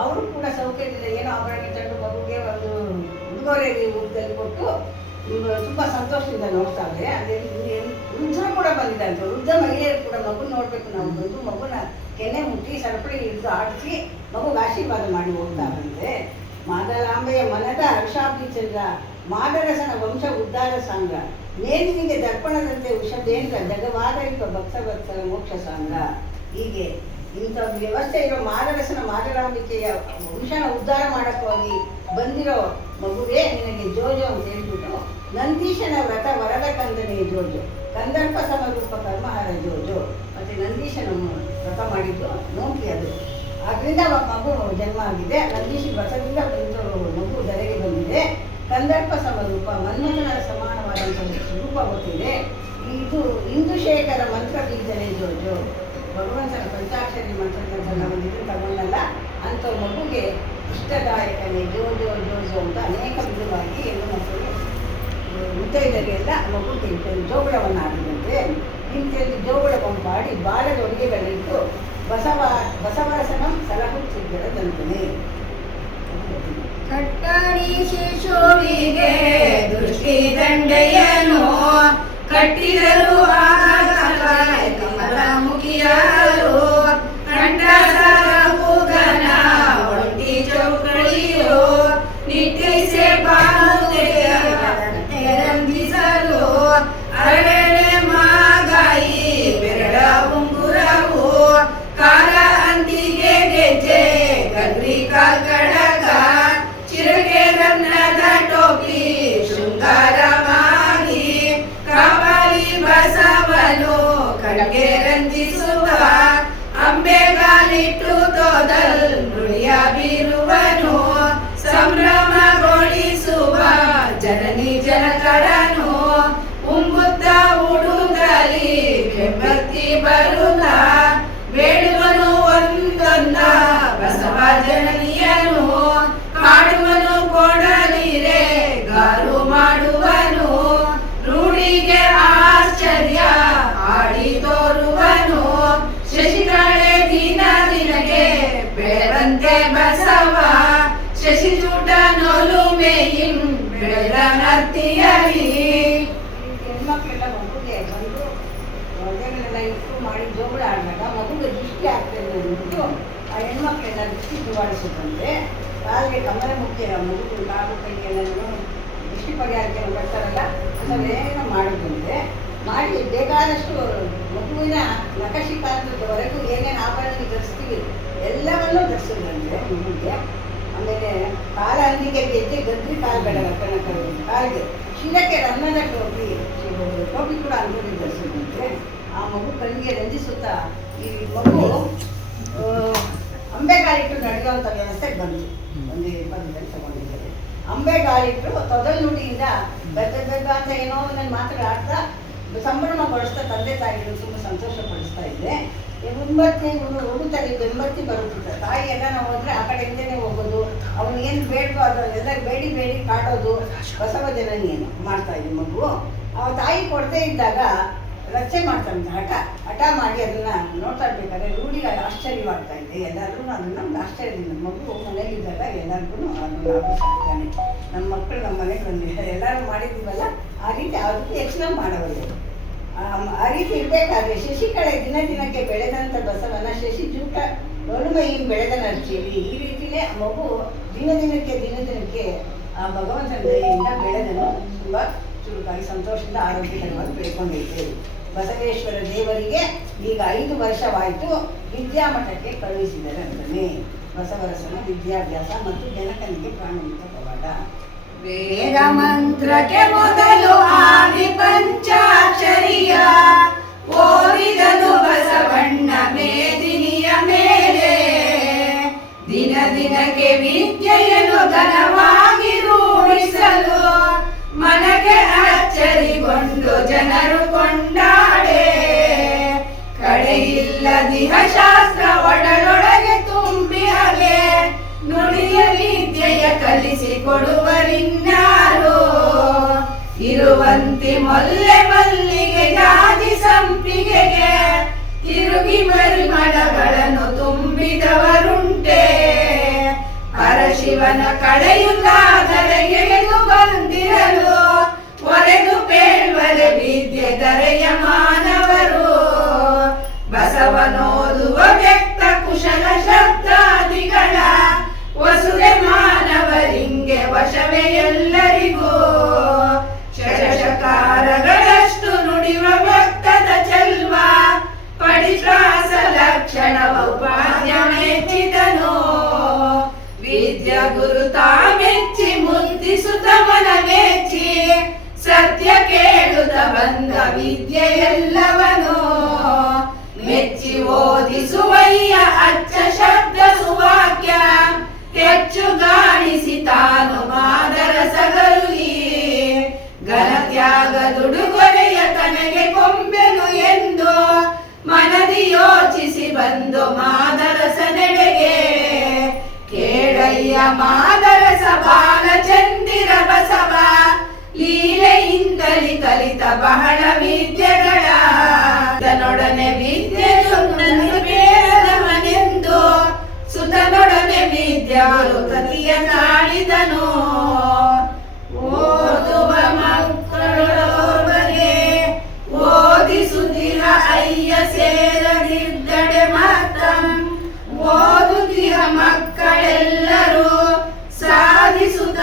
ಅವರು ಕೂಡ ಸೌಕರ್ಯದಿಂದ ಏನೋ ಆಭರಣ ತಂದು ಮಗುಗೆ ಒಂದು ಉಡುಗೊರೆ ರೂಪದಲ್ಲಿ ಕೊಟ್ಟು ತುಂಬ ಸಂತೋಷದಿಂದ ನೋಡ್ತಾರೆ. ಅದೇ ವೃದ್ಧ ಕೂಡ ಬಂದಿದ್ದಾರೆ. ವೃದ್ಧ ಮಹಿಳೆಯರು ಕೂಡ ಮಗು ನೋಡಬೇಕು ನಾವು ಬಂದು ಮಗುನ ಕೆನೆ ಮುಟ್ಟಿ ಸರಪಳಿ ಹಿಡಿದು ಆಡಿಸಿ ಮಗುಗೆ ಆಶೀರ್ವಾದ ಮಾಡಿ ಹೋಗ್ತಾರಂತೆ. ಮಾದಲಾಂಬೆಯ ಮನದ ಹರ್ಷಾಬ್ದಿ ಚಂದ್ರ, ಮಾದರಸನ ವಂಶ ಉದ್ಧಾರ ಸಾಂದ್ರ, ಮೇದಿನಿಗೆ ದರ್ಪಣದಂತೆ ಉಷಧೇಂದ್ರ, ಜಗವಾದರಿಪ ಭಕ್ತವತ್ಸಲ ಮೋಕ್ಷ ಸಾಂದ್ರ. ಹೀಗೆ ಇಂಥ ವ್ಯವಸ್ಥೆ ಇರೋ ಮಾದರಸನ ಮಾದರಾಂಬಿಕೆಯ ವಂಶನ ಉದ್ಧಾರ ಮಾಡೋಕ್ಕಾಗಿ ಬಂದಿರೋ ಮಗುವೇ ನಿನಗೆ ಜೋಜೋ ಅಂತ ಹೇಳ್ಬಿಟ್ಟು, ನಂದೀಶನ ವ್ರತ ವರದ ಕಂದನೇ ಜೋಜೋ, ಕಂದರ್ಪ ಸಮರೂಪ ಕರ್ಮಹಾರ ಜೋಜೋ. ಮತ್ತು ನಂದೀಶನ ವ್ರತ ಮಾಡಿದ್ದು ನೋಂಟಿ ಅದು. ಅದರಿಂದ ಮಗು ಜನ್ಮ ಆಗಿದೆ. ನಂದೀಶ ವ್ರತದಿಂದ ಬಂದು ಮಗು ಧರೆಗೆ ಬಂದಿದೆ. ಕಂದರ್ಪ ಸಮರೂಪ ಮನ್ಮಥನ ಸಮಾನವಾದಂಥ ರೂಪ ಗೊತ್ತಿದೆ. ಇದು ಇಂದುಶೇಖರ ಮಂತ್ರ ಬೀಜನೆ ಜೋಜೋ. ಭಗವಂತನ ಪಂಚಾಕ್ಷರಿ ಮಂತ್ರಗಳನ್ನ ಒಂದು ಇದನ್ನು ತಗೊಂಡಲ್ಲ ಅಂಥ ಮಗುಗೆ ಇಷ್ಟದಾಯಕನೇ ಜೋ ಜೋ ಜೋ ಜೋ ಅಂತ ಅನೇಕ ವಿಧವಾಗಿ ಹೆಣ್ಣು ಮಕ್ಕಳು ಮುತ್ತೈದರಿಗೆಲ್ಲ ಮಗುಗೆ ಜೋಗುಳವನ್ನು ಆಡಿದಂತೆ. ಇಂಥಲ್ಲಿ ಜೋಗುಳವನ್ನು ಪಾಡಿ ಬಾಲದ ಒಡಿಗೆಗಳಿಟ್ಟು ಬಸವರಸನಂ ಸಲಹುತ್ತಿದ್ದರಂತನೇ. ಕಟ್ಟಾಡಿ ಶಿಶುವಿಗೆ ದೃಷ್ಟಿ ದಂಡೆಯನ್ನು ಕಟ್ಟಿದರು ಕಮಲ ಮುಖಿಯರು, ಕಂಠದ ಕೂಗನ ಒಂಟಿ ಚೌಕಳಿಯು ನಿಟ್ಟಿಸೆ ಬಾಳುವಂತೆ ರಂಜಿಸಲು, ಅರಳೆ ಮಾಗಾಯಿ ಬೆರಳ ಉಂಗುರವು ಕಾಲ ಅಂತಿಗೆ ಗೆಜ್ಜೆ ಗಗ್ರಿ ಕಾಲ್ಕಡಗ, ಚಿರಕೆ ರನ್ನದ ಟೋಪಿ ಶೃಂಗಾರವಾಗಿ ಬೆಳ್ಳಿಯ ಬೀರುವನು ಸಂಭ್ರಮಗೊಳಿಸುವ ಜನನಿ ಜನಕರನು ಉಂಬುತ್ತ ಉಡುಗಲಿ ಬೆಂಬತ್ತಿ ಬರುತ್ತ ಬೇಡುವನು ಒಂದೊಂದ ಬಸವ ಜನನಿಯನು ಕಾಡುವನು ಕೊಡಲಿರೆ ಗಾರು ಮಾಡುವನು ರೂಢಿಗೆ ಆಶ್ಚರ್ಯ ಆಡಿ ತೋರುವನು ಶಶಿಕಳೆ ದಿನ ದಿನಕ್ಕೆ ಬೆಳೆದಂತೆ ಬಸವ ಶಶಿಚೂಟ ನೋಲುಮೆಯಿಂ ಬೆಳೆದ ನರ್ತಿಯಲಿ ಹೆಣ್ಮಕ್ಳೆಲ್ಲ ಮಗುಗೆ ಬಂದು ಒಳ್ಳೆಗಳೆಲ್ಲ ಇಟ್ಟು ಮಾಡಿ ಜೋಗುಳ ಆಡಿದಾಗ ಮಗುಗೆ ದೃಷ್ಟಿ ಆಗ್ತದೆ ಅಂದ್ಬಿಟ್ಟು ಆ ಹೆಣ್ಮಕ್ಳೆಲ್ಲ ದೃಷ್ಟಿ ನಿವಾರಿಸುತ್ತಂತೆ ಕಾಲಿಗೆ ಕಮಲ ಮುಖ್ಯ ಮಗು ಕಾಲು ಕೈಗೆಲ್ಲೂ ದೃಷ್ಟಿ ಪರಿಹಾರಕ್ಕೆ ಬರ್ತಾರಲ್ಲ ಅದನ್ನೇನೋ ಮಾಡೋದಂತೆ ಮಾಡಿ ಬೇಕಾದಷ್ಟು ಮಗುವಿನ ನಕಶಿ ಕಾಲದವರೆಗೂ ಏನೇನು ಆಭರಣಗಳು ಧರಿಸ್ತೀವಿ ಎಲ್ಲವನ್ನೂ ಧರಿಸಿದ್ರಂತೆ ಮಗುಗೆ. ಆಮೇಲೆ ಕಾಲ ಅಂದಿಗೆ ಗೆಜ್ಜೆ ಗದ್ರಿ ಕಾಲ್ಬೇಡ ಕಾಲಿಗೆ ಶಿರಕ್ಕೆ ರನ್ನದ ಟೋಪಿ ಕೂಡ ಅಂಗಡಿ ಧರಿಸಿದಂತೆ. ಆ ಮಗು ಕಣ್ಣಿಗೆ ರಂಜಿಸುತ್ತಾ ಈ ಮಗು ಅಂಬೆಗಾಲಿಟ್ಟು ನಡೆಯುವಂಥ ವ್ಯವಸ್ಥೆಗೆ ಬಂತು. ಒಂದು 20 ದಿನ ತಗೊಂಡಿದ್ದಾರೆ. ಅಂಬೆಗಾಲಿಟ್ಟು ತೊದಲು ನುಡಿಯಿಂದ ಬೆದ್ದ ಅಂತ ಏನೋ ನನ್ನ ಮಾತುಗಳಾಡ್ತಾ ಸಂಭ್ರಮಗೊಳಿಸ್ತಾ ತಂದೆ ತಾಯಿಗಳು ತುಂಬ ಸಂತೋಷ ಪಡಿಸ್ತಾ ಇದ್ದೆ. ಬೆಂಬತ್ತಿ ಹುಡುಗಲ್ಲಿ ಬೆಂಬತ್ತಿ ಬರುತ್ತಿದ್ದ ತಾಯಿ ಎಲ್ಲ ನಾವು ಹೋದ್ರೆ ಆ ಕಡೆಯಿಂದನೇ ಹೋಗೋದು, ಅವನು ಏನು ಬೇಡೋ ಅದನ್ನೆಲ್ಲ ಬೇಡಿ ಬೇಡಿ ಕಾಡೋದು ಬಸವ ಜನನಿಯನ್ನು ಮಾಡ್ತಾ ಇದ್ದೆ. ಮಗು ಆ ತಾಯಿ ಕೊಡದೇ ಇದ್ದಾಗ ರಚನೆ ಮಾಡ್ತಾನೆ, ಹಠ ಮಾಡಿ ಅದನ್ನ ನೋಡ್ತಾ ಇರ್ಬೇಕಾದ್ರೆ ರೂಢಿಗೆ ಆಶ್ಚರ್ಯವಾಗ್ತಾ ಇದೆ. ಎಲ್ಲರೂ ಅದನ್ನ ಆಶ್ಚರ್ಯದಿಂದ ಮಗು ಮನೇಲಿದ್ದಾಗ ಎಲ್ಲರಿಗೂ ಅದನ್ನು ಆಗುತ್ತಾನೆ. ನಮ್ಮ ಮಕ್ಕಳು ನಮ್ಮ ಮನೆಗೆ ಬಂದಿದ್ದಾರೆ, ಎಲ್ಲರೂ ಮಾಡಿದ್ದೀವಲ್ಲ ಆ ರೀತಿ ಅದಕ್ಕೂ ಹೆಚ್ಚಿನ ಮಾಡಬಲ್ಲ. ಆ ರೀತಿ ಇರಬೇಕಾದ್ರೆ ಶಶಿಕಳೆ ದಿನ ದಿನಕ್ಕೆ ಬೆಳೆದಂಥ ಬಸವನ ಶಶಿ ಜೂಟ ಒಲುಮೆಯಿಂದ ಬೆಳೆದ ನರ್ಚಿಯಲ್ಲಿ ಈ ರೀತಿಯೇ ಮಗು ದಿನ ದಿನಕ್ಕೆ ಆ ಭಗವಂತನ ದಯೆಯಿಂದ ಬೆಳೆದನು ತುಂಬ ಚುರುಕಾಗಿ ಸಂತೋಷದಿಂದ ಆರೋಗ್ಯಕರವಾಗಿ ಬೆಳ್ಕೊಂಡೈತೆ. ಬಸವೇಶ್ವರ ದೇವರಿಗೆ ಈಗ 5 ವರ್ಷವಾಯಿತು, ವಿದ್ಯಾಮಠಕ್ಕೆ ಕಳುಹಿಸಿದರೆ ಅಂತಾನೆ. ಬಸವರಸನ ವಿದ್ಯಾಭ್ಯಾಸ ಮತ್ತು ಜನಕನಿಗೆ ಪ್ರಾಮಾಣಿಕ ಪವಾಡ. ವೇದ ಮಂತ್ರಕ್ಕೆ ಮೊದಲು ಆದಿ ಪಂಚಾಕ್ಷರಿಯ ಓದಿದನು ಬಸವಣ್ಣ ಮೇದಿನಿಯ ಮೇಲೆ. ದಿನ ದಿನಕ್ಕೆ ವಿದ್ಯೆಯನ್ನು ಘನವಾಗಿ ರೂಢಿಸಲು ಮನಗೆ ಅಚ್ಚರಿಗೊಂಡು ಜನರು ಕೊಂಡಾಡೆ. ಕಡೆಯಿಲ್ಲದಿಹ ಶಾಸ್ತ್ರ ಒಡಲೊಳಗೆ ತುಂಬಿಯಲೆ ನುಡಿಯ ವಿದ್ಯೆಯ ಕಲಿಸಿಕೊಡುವರಿನ್ನಾರು. ಇರುವಂತೆ ಮೊಲ್ಲೆ ಮಲ್ಲಿಗೆ ಜಾತಿ ಸಂಪಿಗೆಗೆ ತಿರುಗಿ ಪರಿಮಳಗಳನ್ನು ತುಂಬಿದವರುಂಟೆ. ಪರಶಿವನ ಕಡೆಯುತ್ತಾದರೆ ಎಳೆದು ಬಂದಿರಲು ಒರೆದು ಪೇಳ್ವರೆ ವಿದ್ಯೆ ಧರೆಯ ಮಾನವರು. ಬಸವನೋದುವ ವ್ಯಕ್ತ ಕುಶಲ ಶಬ್ದಾದಿಗಳ ವಸುದೆ ಮಾನವರಿಂಗೆ ವಶವೇ ಎಲ್ಲರಿಗೂ. ಶಶಕಾರಗಳಷ್ಟು ನುಡಿವ ಭಕ್ತದ ಚೆಲ್ವ ಪಡಿಶ್ವಾಸ ಲಕ್ಷಣ ಉಪಾಧ್ಯ ಮೆಚ್ಚಿದನು. ವಿದ್ಯಾ ಗುರುತ ಮೆಚ್ಚಿ ಮುದ್ದಿಸುತ್ತ ಮನ ಮೆಚ್ಚಿ ಸತ್ಯ ಕೇಳುತ್ತ ಬಂದ ವಿದ್ಯೆ ಎಲ್ಲವನು. ಮೆಚ್ಚಿ ಓದಿಸುವಯ್ಯ ಅಚ್ಚ ಶಬ್ದ ಸುವಾಕ್ಯ ಹೆಚ್ಚು ಗಾಣಿಸಿ ತಾನು ಮಾದರ ಸಗರುಲಿ. ಘನತ್ಯಾಗ ದುಡುಗೊರೆಯ ತನಗೆ ಕೊಂಬೆನು ಎಂದು ಮನದಿ ಯೋಚಿಸಿ ಬಂದು ಮಾದರಸ ನೆಡೆಗೆ. ಕೇಳಯ್ಯ ಮಾದರಸ ಬಾಲಚಂದಿರ ಬಸವ ಲೀಲೆಯಿಂದಲಿ ಕಲಿತ ಬಹಳ ವಿದ್ಯೆಗಳ. ತನ್ನೊಡನೆ ವಿದ್ಯೆಯು ನನ್ನ ಬೇಡದವನೆಂದು ಸುತನೊಡನೆ ವಿದ್ಯೆಗಳು ಕತಿಯ ತಾಳಿದನು. ಓದುವ ಮಕ್ಕಳೊಳಗೆ ಓದಿಸುತ್ತಿರ ಅಯ್ಯ ಸೇರದಿದ್ದಡೆ ಮಾತಂ. ಓದುತ್ತಿರ ಮಕ್ಕಳೆಲ್ಲರೂ ಸಾಧಿಸುತ್ತ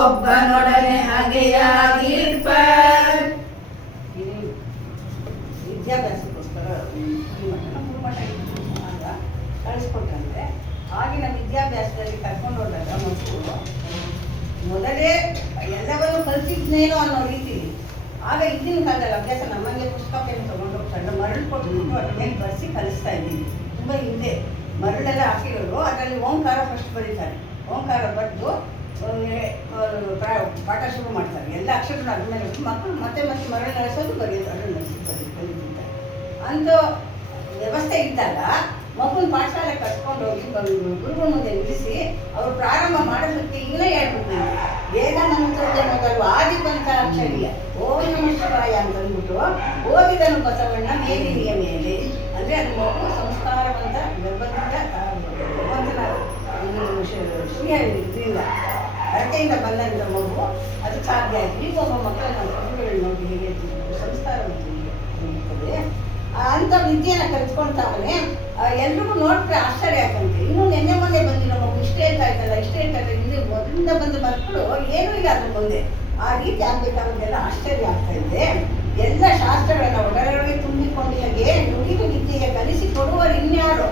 ಒಬ್ಬನೊಡನೆ ಹಗೆಯಾಗಿರ್ಪ. ವಿದ್ಯಾಭ್ಯಾಸಕ್ಕೋಸ್ಕರ ಗುರುಮಠ ಕಳಿಸ್ಕೊಟ್ರಂತೆ. ಆಗಿನ ವಿದ್ಯಾಭ್ಯಾಸದಲ್ಲಿ ಕರ್ಕೊಂಡು ಹೋದಾಗ ಮಕ್ಕಳು ಮೊದಲೇ ಎಲ್ಲವನ್ನೂ ಕಲಿತಿದ್ನೇನೋ ಅನ್ನೋ ರೀತಿಲಿ ಆಗ ಇದ್ದಿನ ಕಾಲದಲ್ಲಿ ಅಭ್ಯಾಸ ನಮ್ಮಲ್ಲಿ ಪುಸ್ತಕ ಪೆನ್ ತೊಗೊಂಡು ಹೋಗ್ತಾರೆ, ಮರಳು ಕೊಟ್ಬಿಟ್ಟು ಅದ್ರ ಮೇಲೆ ಬರೆಸಿ ಕಲಿಸ್ತಾ ಇದ್ದೀವಿ. ತುಂಬ ಹಿಂದೆ ಮರಳೆಲ್ಲ ಹಾಕಿರೋರು ಅದರಲ್ಲಿ ಓಂಕಾರ ಫಸ್ಟ್ ಬರೀತಾರೆ. ಓಂಕಾರ ಬರೆದು ಪಾಠ ಶುರು ಮಾಡ್ತಾರೆ. ಎಲ್ಲ ಅಕ್ಷರಗಳು ಅದ್ರ ಮೇಲೆ ಮಕ್ಕಳು ಮತ್ತೆ ಮತ್ತೆ ಮರಳು ನಡೆಸೋದು ಬರೆಯೋದು ಅದನ್ನು ಕಲಿತಿದ್ದಾರೆ. ಅಂಥ ವ್ಯವಸ್ಥೆ ಇದ್ದಾಗ ಮಗುನ ಪಾಠಶಾಲೆ ಕರ್ಕೊಂಡು ಹೋಗಿ ಗುರುಗಳ ಮುಂದೆ ನಿಲ್ಲಿಸಿ ಅವರು ಪ್ರಾರಂಭ ಮಾಡೋದಕ್ಕೆ ಇವನೇ ಹೇಳ್ಬಿಟ್ಟು ಬೇಗ ಮಂತ್ರದ ಮೊದಲು ಆದಿ ಪಂಚಾಕ್ಷರಿಯ ಓಂ ನಮಃ ಶಿವಾಯ ಅಂತ ಅಂದ್ಬಿಟ್ಟು ಓದಿದನು ಬಸವಣ್ಣ ಮೇಲಿನಿಯ ಮೇಲೆ ಅಂದರೆ ಅದು ಮಗು ಸಂಸ್ಕಾರವಂತ ಗರ್ಭದಿಂದ ಭಗವಂತನ ಶ್ರೀಯ ಇದರಿಂದ ಹರಟೆಯಿಂದ ಬಂದಂಥ ಮಗು ಅದು ಸಾಧ್ಯ ಆಯಿತು. ಈಗ ಒಬ್ಬ ಮಕ್ಕಳನ್ನ ಮಗುಗಳು ನೋಡಿ ಹೇಗೆ ಸಂಸ್ಕಾರವಂತ ಇರ್ತದೆ ಅಂಥ ವಿದ್ಯೆಯನ್ನು ಕಲ್ತ್ಕೊಳ್ತಾವನೆ. ಎಲ್ರಿಗೂ ನೋಡ್ರೆ ಆಶ್ಚರ್ಯ ಆಗಂತೆ. ಇನ್ನೂ ನೆನ್ನೆ ಮೊನ್ನೆ ಬಂದಿರೋ ಮಗು ಇಷ್ಟೇ ಇರ್ತಾಯ್ತಲ್ಲ ಇಲ್ಲಿ ಮೊದಲಿಂದ ಬಂದ ಮಕ್ಕಳು ಏನೂ ಇಲ್ಲ ಅದ್ರ ಮುಂದೆ ಆ ರೀತಿ ಆಗ್ಬೇಕು. ಅವ್ರಿಗೆಲ್ಲ ಆಶ್ಚರ್ಯ ಆಗ್ತಾ ಇದೆ. ಎಲ್ಲ ಶಾಸ್ತ್ರಗಳನ್ನ ಒಡರೊಳಗೆ ತುಂಬಿಕೊಂಡು ಹಾಗೆ ನುಡಿದು ವಿದ್ಯೆಗೆ ಕಲಿಸಿಕೊಡುವರು ಇನ್ಯಾರು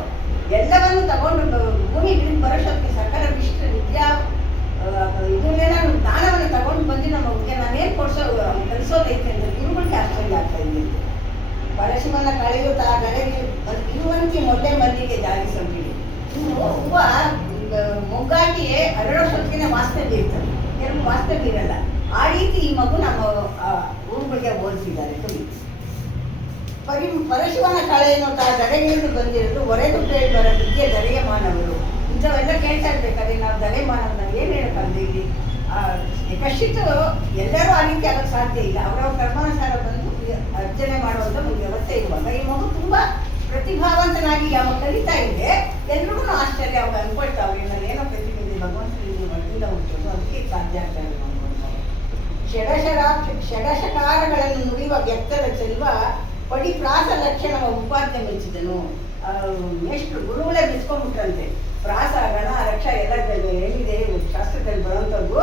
ಎಲ್ಲವನ್ನು ತಗೊಂಡು ಭೂಮಿಗೆ ಬರೋಷ್ಟೊತ್ತಿಗೆ ಸಕಲ ವಿದ್ಯಾ ಇದನ್ನೆಲ್ಲ ಜ್ಞಾನವನ್ನು ತಗೊಂಡು ಬಂದಿರೋ ಮಗುಗೆ ನಾನೇನು ಕಲಿಸೋದೈತೆ ಅಂತ ಗುರುಗಳಿಗೆ ಆಶ್ಚರ್ಯ ಆಗ್ತಾ ಇದೆ. ಪರಶಿವನ ಕಳೆಯುತ್ತಾ ಗಣಗಿ ಇರುವಂತೆ ಮೊದಲೇ ಮಲ್ಲಿಗೆ ಜಾಗಿಸೋದಿದೆ. ಹೂವು ಮೊಗ್ಗಾಗಿ ಅರಳೋಷ್ಟೊತ್ತಿಗೆ ವಾಸನೆ ಬೀರ್ತದೆ, ಎರಡು ವಾಸನೆ ಬೀರಲ್ಲ. ಆ ರೀತಿ ಈ ಮಗು ನಮ್ಮ ಊರುಗಳಿಗೆ ಓದಿಸಿದ್ದಾರೆ ಕವಿ. ಪರಶಿವನ ಕಳೆಯನ್ನು ದರೆಗಿಳಿದು ಬಂದಿರೋದು ಹೊರೆದು ಕೇಳಿ ಬರೋ ವಿದ್ಯೆ ದರೆಯ ಮಾನವರು ಇಂಥವೆಲ್ಲ ಕೇಳ್ತಾ ಇರ್ಬೇಕಾದ್ರೆ ನಾವು ದರೆ ಮಾನವನ್ನ ಏನು ಹೇಳೋಕ್ಕಾಗದೆ ಇಲ್ಲಿ ಕಷ್ಟಿತ್ತು ಎಲ್ಲರೂ ಆ ರೀತಿ ಆಗೋಕ್ಕೆ ಸಾಧ್ಯ ಇಲ್ಲ. ಅವರವ್ರ ಕರ್ಮಾನುಸಾರ ಬಂದು ಅರ್ಜನೆ ಮಾಡುವಂಥ ಒಂದು ವ್ಯವಸ್ಥೆ ಇರುವಾಗ ಈ ಮಗು ತುಂಬ ಪ್ರತಿಭಾವಂತನಾಗಿ ಯಾವ ಕಲಿತಾ ಇದೆ. ಎಲ್ರಿಗೂ ಆಶ್ಚರ್ಯ ಅವಾಗ ಅನ್ಕೊಳ್ತಾವ್ರಿ ನಾನು ಏನೋ ಪ್ರತಿಭೆ ಭಗವಂತನಿಂದ ಮಟ್ಟಿಂದ ಹುಟ್ಟೋದು ಅದಕ್ಕೆ ಸಾಧ್ಯ ಆಗ್ತಾ ಇದೆ. ಷಡಶಕಾರಗಳನ್ನು ನುಡಿಯುವ ವ್ಯಕ್ತದ ಚೆಲುವ ಪಡಿ ಪ್ರಾಸ ಲಕ್ಷಣವ ಉಪಾಧ್ಯ ಮೆಚ್ಚಿದನು. ಎಷ್ಟು ಗುರುಗಳೇ ಮೆಚ್ಕೊಂಡ್ಬಿಟ್ರಂತೆ. ಪ್ರಾಸ ಗಣ ರಕ್ಷ ಎಲ್ಲ ಏನಿದೆ ಶಾಸ್ತ್ರದಲ್ಲಿ ಬರುವಂಥದ್ದು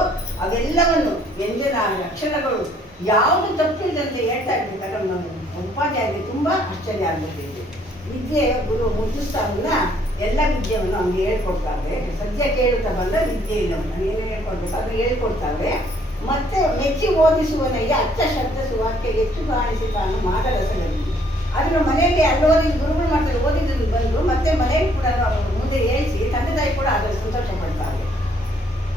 ಅವೆಲ್ಲವನ್ನು ವ್ಯಂಜನ ಅಕ್ಷರಗಳು ಯಾವುದು ತಪ್ಪಿದಂತೆ ಹೇಳ್ತಾ ಇರ್ಬೇಕಾದ್ರೆ ನಮ್ಮ ಉಪಾಧ್ಯಾಯರಿಗೆ ತುಂಬ ಆಶ್ಚರ್ಯ ಆಗ್ಬಿಟ್ಟಿದೆ. ವಿದ್ಯೆ ಗುರು ಮುದ್ದುಸ್ತಾವನ್ನ ಎಲ್ಲ ವಿದ್ಯೆಯನ್ನು ನಮ್ಗೆ ಹೇಳ್ಕೊಡ್ತಾವೆ. ಸದ್ಯ ಕೇಳುತ್ತಾ ಬಂದ ವಿದ್ಯೆ ಇಲ್ಲ ಏನು ಹೇಳ್ಕೊಡ್ಬೇಕು ಅದು ಹೇಳ್ಕೊಡ್ತಾವೆ. ಮತ್ತೆ ಮೆಚ್ಚಿ ಓದಿಸುವನಿಗೆ ಅಚ್ಚ ಶಬ್ದ ಸುವಾಕ್ಯ ಹೆಚ್ಚು ಕಾಣಿಸಿ ತಾನು ಮಾಡರಸದಲ್ಲಿ ಅದನ್ನು ಮನೆಯಲ್ಲಿ ಅಲ್ಲೋದಿ ಗುರುಗಳು ಮಾಡ್ತಾರೆ. ಓದಿದ್ರು ಬಂದು ಮತ್ತೆ ಮನೆಯಲ್ಲಿ ಕೂಡ ಮುಂದೆ ಹೇಳ್ಸಿ ತಂದೆ ತಾಯಿ ಕೂಡ ಅದರ ಸಂತೋಷ ಪಡ್ತಾರೆ.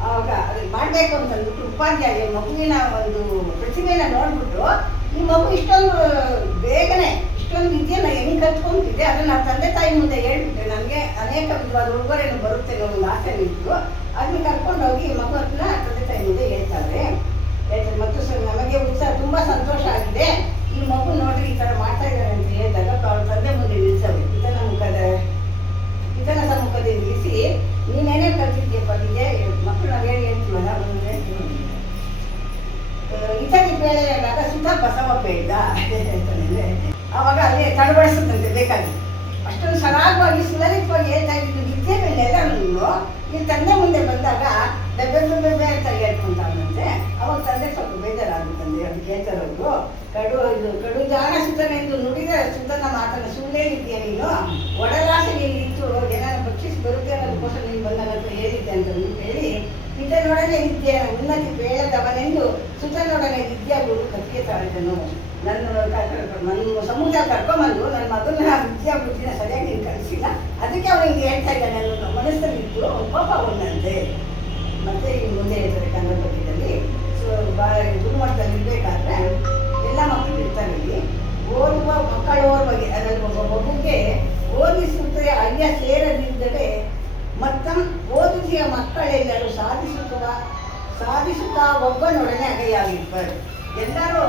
ಆವಾಗ ಅದು ಮಾಡಬೇಕು ಅಂತಂದ್ಬಿಟ್ಟು ಉಪಾಧ್ಯಾಯ ಮಗುವಿನ ಒಂದು ಪ್ರತಿಭೆನ ನೋಡ್ಬಿಟ್ಟು ಈ ಮಗು ಇಷ್ಟೊಂದು ಬೇಗನೆ ಇಷ್ಟೊಂದು ವಿದ್ಯೆನ ಹೆಂಗೆ ಕಲ್ತ್ಕೊಂತಿದೆ ಅದನ್ನು ನಾವು ತಂದೆ ತಾಯಿ ಮುಂದೆ ಹೇಳ್ಬಿಟ್ರೆ ನನಗೆ ಅನೇಕ ವಿಧವಾದ ಉಡುಗೊರೆಯನ್ನು ಬರುತ್ತೆ ಅನ್ನೋ ಒಂದು ಆಸೆ ಇತ್ತು. ಅದನ್ನ ಕರ್ಕೊಂಡು ಹೋಗಿ ಮಗುವನ್ನ ತಂದೆ ತಾಯಿ ಮುಂದೆ ಹೇಳ್ತಾರೆ. ಮತ್ತು ನಮಗೆ ಉತ್ಸಾಹ ತುಂಬ ಸಂತೋಷ ಆಗಿದೆ. ಈ ಮಗು ನೋಡ್ರಿ ಈ ಥರ ಮಾಡ್ತಾ ಇದ್ದಾರೆ ಅಂತ ಹೇಳಿದಾಗ ಅವ್ರ ತಂದೆ ಮುಂದೆ ನಿಲ್ಲಿಸೋದು ಇದನ್ನ ಸಮ್ಮುಖದಲ್ಲಿ ನಿಲ್ಲಿಸಿ ನೀನೇನೇ ಕಲ್ತಿದ್ಯಪ್ಪ ನಿಮಗೆ ಮಕ್ಕಳು ನಾವು ಹೇಳಿ ಹೇಳ್ತೀವಲ್ಲ ಇತನಿ ಬೇಳೆಯಾದಾಗ ಸುತ ಬಸವ ಬೇಡ ಅಂತಂದ್ರೆ ಅವಾಗ ಅಲ್ಲಿ ತಡಬಡಿಸುತ್ತಂತೆ ಬೇಕಾಗಿ ಅಷ್ಟೊಂದು ಸರಾಗವಾಗಿ ಸುಲಲಿತವಾಗಿ ಹೇಳ್ತಾ ಇದ್ದಿದ್ದು ವಿದ್ಯೆ ಮೇಲೆ ಎಲ್ಲರೂ ಈ ತಂದೆ ಮುಂದೆ ಬಂದಾಗ ಬೆಬ್ಬೆ ಬೆಬ್ಬೆ ಅಂತ ಹೇಳ್ಕೊಂತಾವಂತೆ. ಅವಾಗ ತಂದೆ ಸ್ವಲ್ಪ ಬೇಜಾರಾಗುತ್ತಂದೆ. ಅದು ಕೇಳ್ತಾರವ್ರು ಕಡು ಜಾಣ ಸುತನೆಂದು ನುಡಿದ ಸುತನ ಮಾತನ್ನು ಸುಳ್ಳೇನಿದ್ದೀಯ ನೀನು ಒಡಲಾಸೆ ನೀನಿತ್ತು ಏನಾದ್ರು ಭಕ್ಷಿಸಿ ಬರುತ್ತೆ ಅನ್ನೋದಕ್ಕೋಸ್ಕರ ನೀನು ಬಂದನಂತ ಹೇಳಿದ್ದೆ ಅಂತ ಹೇಳಿ ಪಿತನೊಡನೆ ವಿದ್ಯೆ ಉನ್ನತಿ ಬೇಡದವನೆಂದು ಸುತನೊಡನೆ ವಿದ್ಯಾ ಗುರು ಕತ್ತಿಗೆ ತಾಳಿದನು. ನನ್ನ ಸಮುದ್ರ ಕರ್ಕೊಂಬಂದು ನನ್ನ ಮಗನ ವಿದ್ಯಾ ಬುದ್ಧಿನ ಸರಿಯಾಗಿ ನೀನು ಕಲಿಸಿಲ್ಲ ಅದಕ್ಕೆ ಅವನಿಗೆ ಹೇಳ್ತಾ ಇದ್ದಾನೆ ಅನ್ನೋದು ಮನಸ್ಸಲ್ಲಿ ಇತ್ತು ಪಾಪ ಅವನಂತೆ. ಮತ್ತೆ ಈ ಮುಂದೆ ಹೇಳ್ತಾರೆ ಕನ್ನಡ ಪದ್ಯದಲ್ಲಿ ಗುರುಮಟ್ಟದಲ್ಲಿ ಇರಬೇಕಾದ್ರೆ ಎಲ್ಲ ಮಕ್ಕಳು ಇರ್ತಾರೆ. ಇಲ್ಲಿ ಓದುವ ಮಕ್ಕಳೋರ್ವಗೆ ಅದರಲ್ಲಿ ಒಬ್ಬ ಮಗುಗೆ ಓದಿಸುತ್ತದೆ ಅಯ್ಯ ಸೇರದಿದ್ದರೆ ಮತ್ತಂ ಓದಿಸಿಯ ಮಕ್ಕಳೆಲ್ಲರೂ ಸಾಧಿಸುತ್ತಾ ಒಬ್ಬನೊಡನೆ ಅಗೆಯಾಗಿರ್ತಾರೆ. ಎಲ್ಲರೂ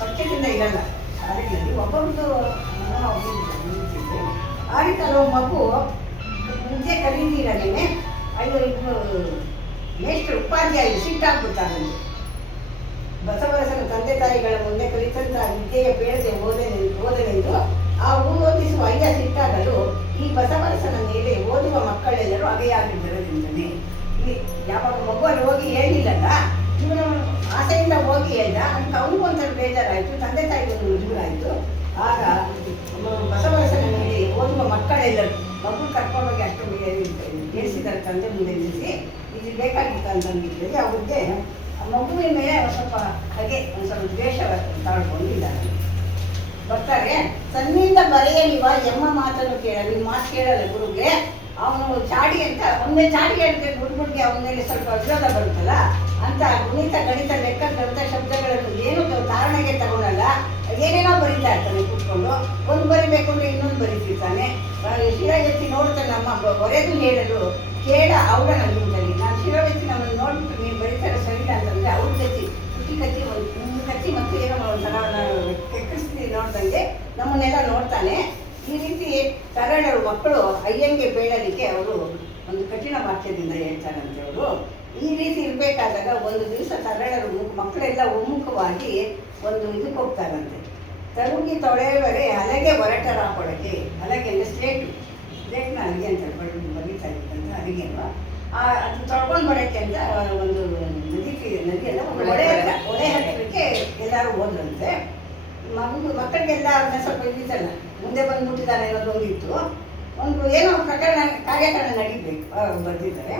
ಪಕ್ಷದಿಂದ ಇರಲ್ಲ ಶಾಲೆಗಳಲ್ಲಿ ಒಬ್ಬೊಬ್ಬರು ಆ ರೀತಿ ಅಲ್ಲೊಬ್ಬ ಮಗು ವಿದ್ಯೆ ಕಲಿತೀರನೇ ಮೇಷ್ಟ್ರು ಉಪಾಧ್ಯಾಯ ಸಿಟ್ಟಾಗ್ಬಿಡ್ತಾರೆ. ಬಸವರಸನ ತಂದೆ ತಾಯಿಗಳ ಮುಂದೆ ಕಲಿತಂತ ವಿದ್ಯೆಯ ಬೇಡದೆ ಓದಲೆಂದು ಆ ಓದಿಸುವ ಅಯ್ಯ ಸಿಟ್ಟಾಗಲು ಈ ಬಸವರಸನ ಮೇಲೆ ಓದುವ ಮಕ್ಕಳೆಲ್ಲರೂ ಅಗೆಯಾಗಿದ್ದರಿಂದಲೇ. ಯಾವಾಗ ಮಗುವಲ್ಲಿ ಹೋಗಿ ಹೇಳಿಲ್ಲಲ್ಲ ಇವನು ಆಸೆಯಿಂದ ಹೋಗಿ ಹೇಳ್ದ ಅಂತ ಅವನಿಗೂ ಒಂಥರ ಬೇಜಾರಾಯಿತು, ತಂದೆ ತಾಯಿಗೊಂದು ರುಜುವಾಯಿತು. ಆಗ ಬಸವರಸನ ಮೇಲೆ ಓದುವ ಮಕ್ಕಳೆಲ್ಲರೂ ಮಗು ಕರ್ಕೊಂಡೋಗಿ ಅಷ್ಟು ಕೇಳಿಸಿದ್ದಾರೆ ತಂದೆ ಮುಂದೆ ನಿಲ್ಲಿಸಿ ಇದು ಬೇಕಾಗಿತ್ತು ಅಂತಂದಿದ್ದರೆ ಅವ್ರಿಗೆ ಮಗುವಿನ ಮೇಲೆ ಸ್ವಲ್ಪ ಹಾಗೆ ಒಂದು ಸ್ವಲ್ಪ ದ್ವೇಷ ತಾಳ್ಕೊಂಡಿದ್ದಾರೆ. ಬರ್ತಾರೆ ತನ್ನಿಂದ ಬರೆಯಲಿವ ಎಮ್ಮ ಮಾತನ್ನು ಕೇಳ ನಿಮ್ಮ ಮಾತು ಕೇಳಲ್ಲ ಗುರುಗೆ ಅವನು ಚಾಡಿ ಅಂತ ಒಂದೇ ಚಾಡಿ ಹೇಳಿದ್ರೆ ಗುಡ್ಗೆ ಅವನ ಮೇಲೆ ಸ್ವಲ್ಪ ವಿರೋಧ ಬರುತ್ತಲ್ಲ ಅಂತ ಗುಣಿತ ಗಣಿತ ಲೆಕ್ಕ ಗಣಿತ ಶಬ್ದಗಳನ್ನು ಏನು ತಾರಣೆಗೆ ತಗೊಳಲ್ಲ, ಏನೇನೋ ಬರೀತಾ ಇರ್ತಾನೆ ಕೂತ್ಕೊಂಡು. ಒಂದು ಬರಿಬೇಕು ಅಂದರೆ ಇನ್ನೊಂದು ಬರೀತಿರ್ತಾನೆ. ಶಿರವೆತ್ತಿ ನೋಡ್ತಾನೆ ನಮ್ಮ ಹೊರೆದು ಹೇಳಲು ಕೇಳ ಅವಳ ನನ್ನಿಂದಲಿ. ನಾನು ಶಿರವೆತ್ತಿ ನಮ್ಮನ್ನು ನೋಡ್ಬಿಟ್ಟು ನೀನು ಬರೀತಾರೆ ಸರಿಯಿಲ್ಲ ಅಂತಂದರೆ ಅವ್ರ ಕಚ್ಚಿ ಒಂದು ಕಚ್ಚಿ ಮತ್ತು ಏನೋ ಒಂಥರ ಕೆಕ್ಕಿಸ್ತೀನಿ ನೋಡ್ದಂಗೆ ನಮ್ಮನ್ನೆಲ್ಲ ನೋಡ್ತಾನೆ. ಈ ರೀತಿ ತರಳರು ಮಕ್ಕಳು ಅಯ್ಯಂಗೆ ಬೇಡಲಿಕ್ಕೆ ಅವರು ಒಂದು ಕಠಿಣ ವಾಕ್ಯದಿಂದ ಹೇಳ್ತಾರಂತೆ. ಅವರು ಈ ರೀತಿ ಇರಬೇಕಾದಾಗ ಒಂದು ದಿವಸ ತರಳರು ಮಕ್ಕಳೆಲ್ಲ ಒಮ್ಮುಖವಾಗಿ ಒಂದು ಇದಕ್ಕೆ ಹೋಗ್ತಾರಂತೆ. ತರುಗಿ ತೊಳೆಯವರೇ ಹಲಗೆ ಹೊರಟರ ಕೊಡಗೆ. ಹಲಗೆ ಅಂದರೆ ಸ್ಲೇಟ್ನ ಅಲ್ಲಿಗೆ ಅಂತ ಬರೀತಾ ಇತ್ತಂತ ಅಲ್ಲಿಗೆ ಅಲ್ವಾ. ಅದು ತೊಳ್ಕೊಂಡು ಬರೋಕ್ಕೆ ಅಂತ ಒಂದು ನದಿ ಅಲ್ಲ ಒಂದು ಹೊಳೆ ಹತ್ತಿರಕ್ಕೆ ಎಲ್ಲರೂ ಹೋದ್ರಂತೆ. ಮಕ್ಕಳಿಗೆಲ್ಲ ಅದನ್ನ ಸ್ವಲ್ಪ ಇದ್ದಿದ್ದಲ್ಲ, ಮುಂದೆ ಬಂದ್ಬಿಟ್ಟಿದ್ದಾರೆ ಅನ್ನೋದೊಂದು ಇತ್ತು. ಒಂದು ಏನೋ ಪ್ರಕರಣ ಕಾರ್ಯಕಾರಣ ನಡೀಬೇಕು ಬರ್ತಿದ್ದಾರೆ.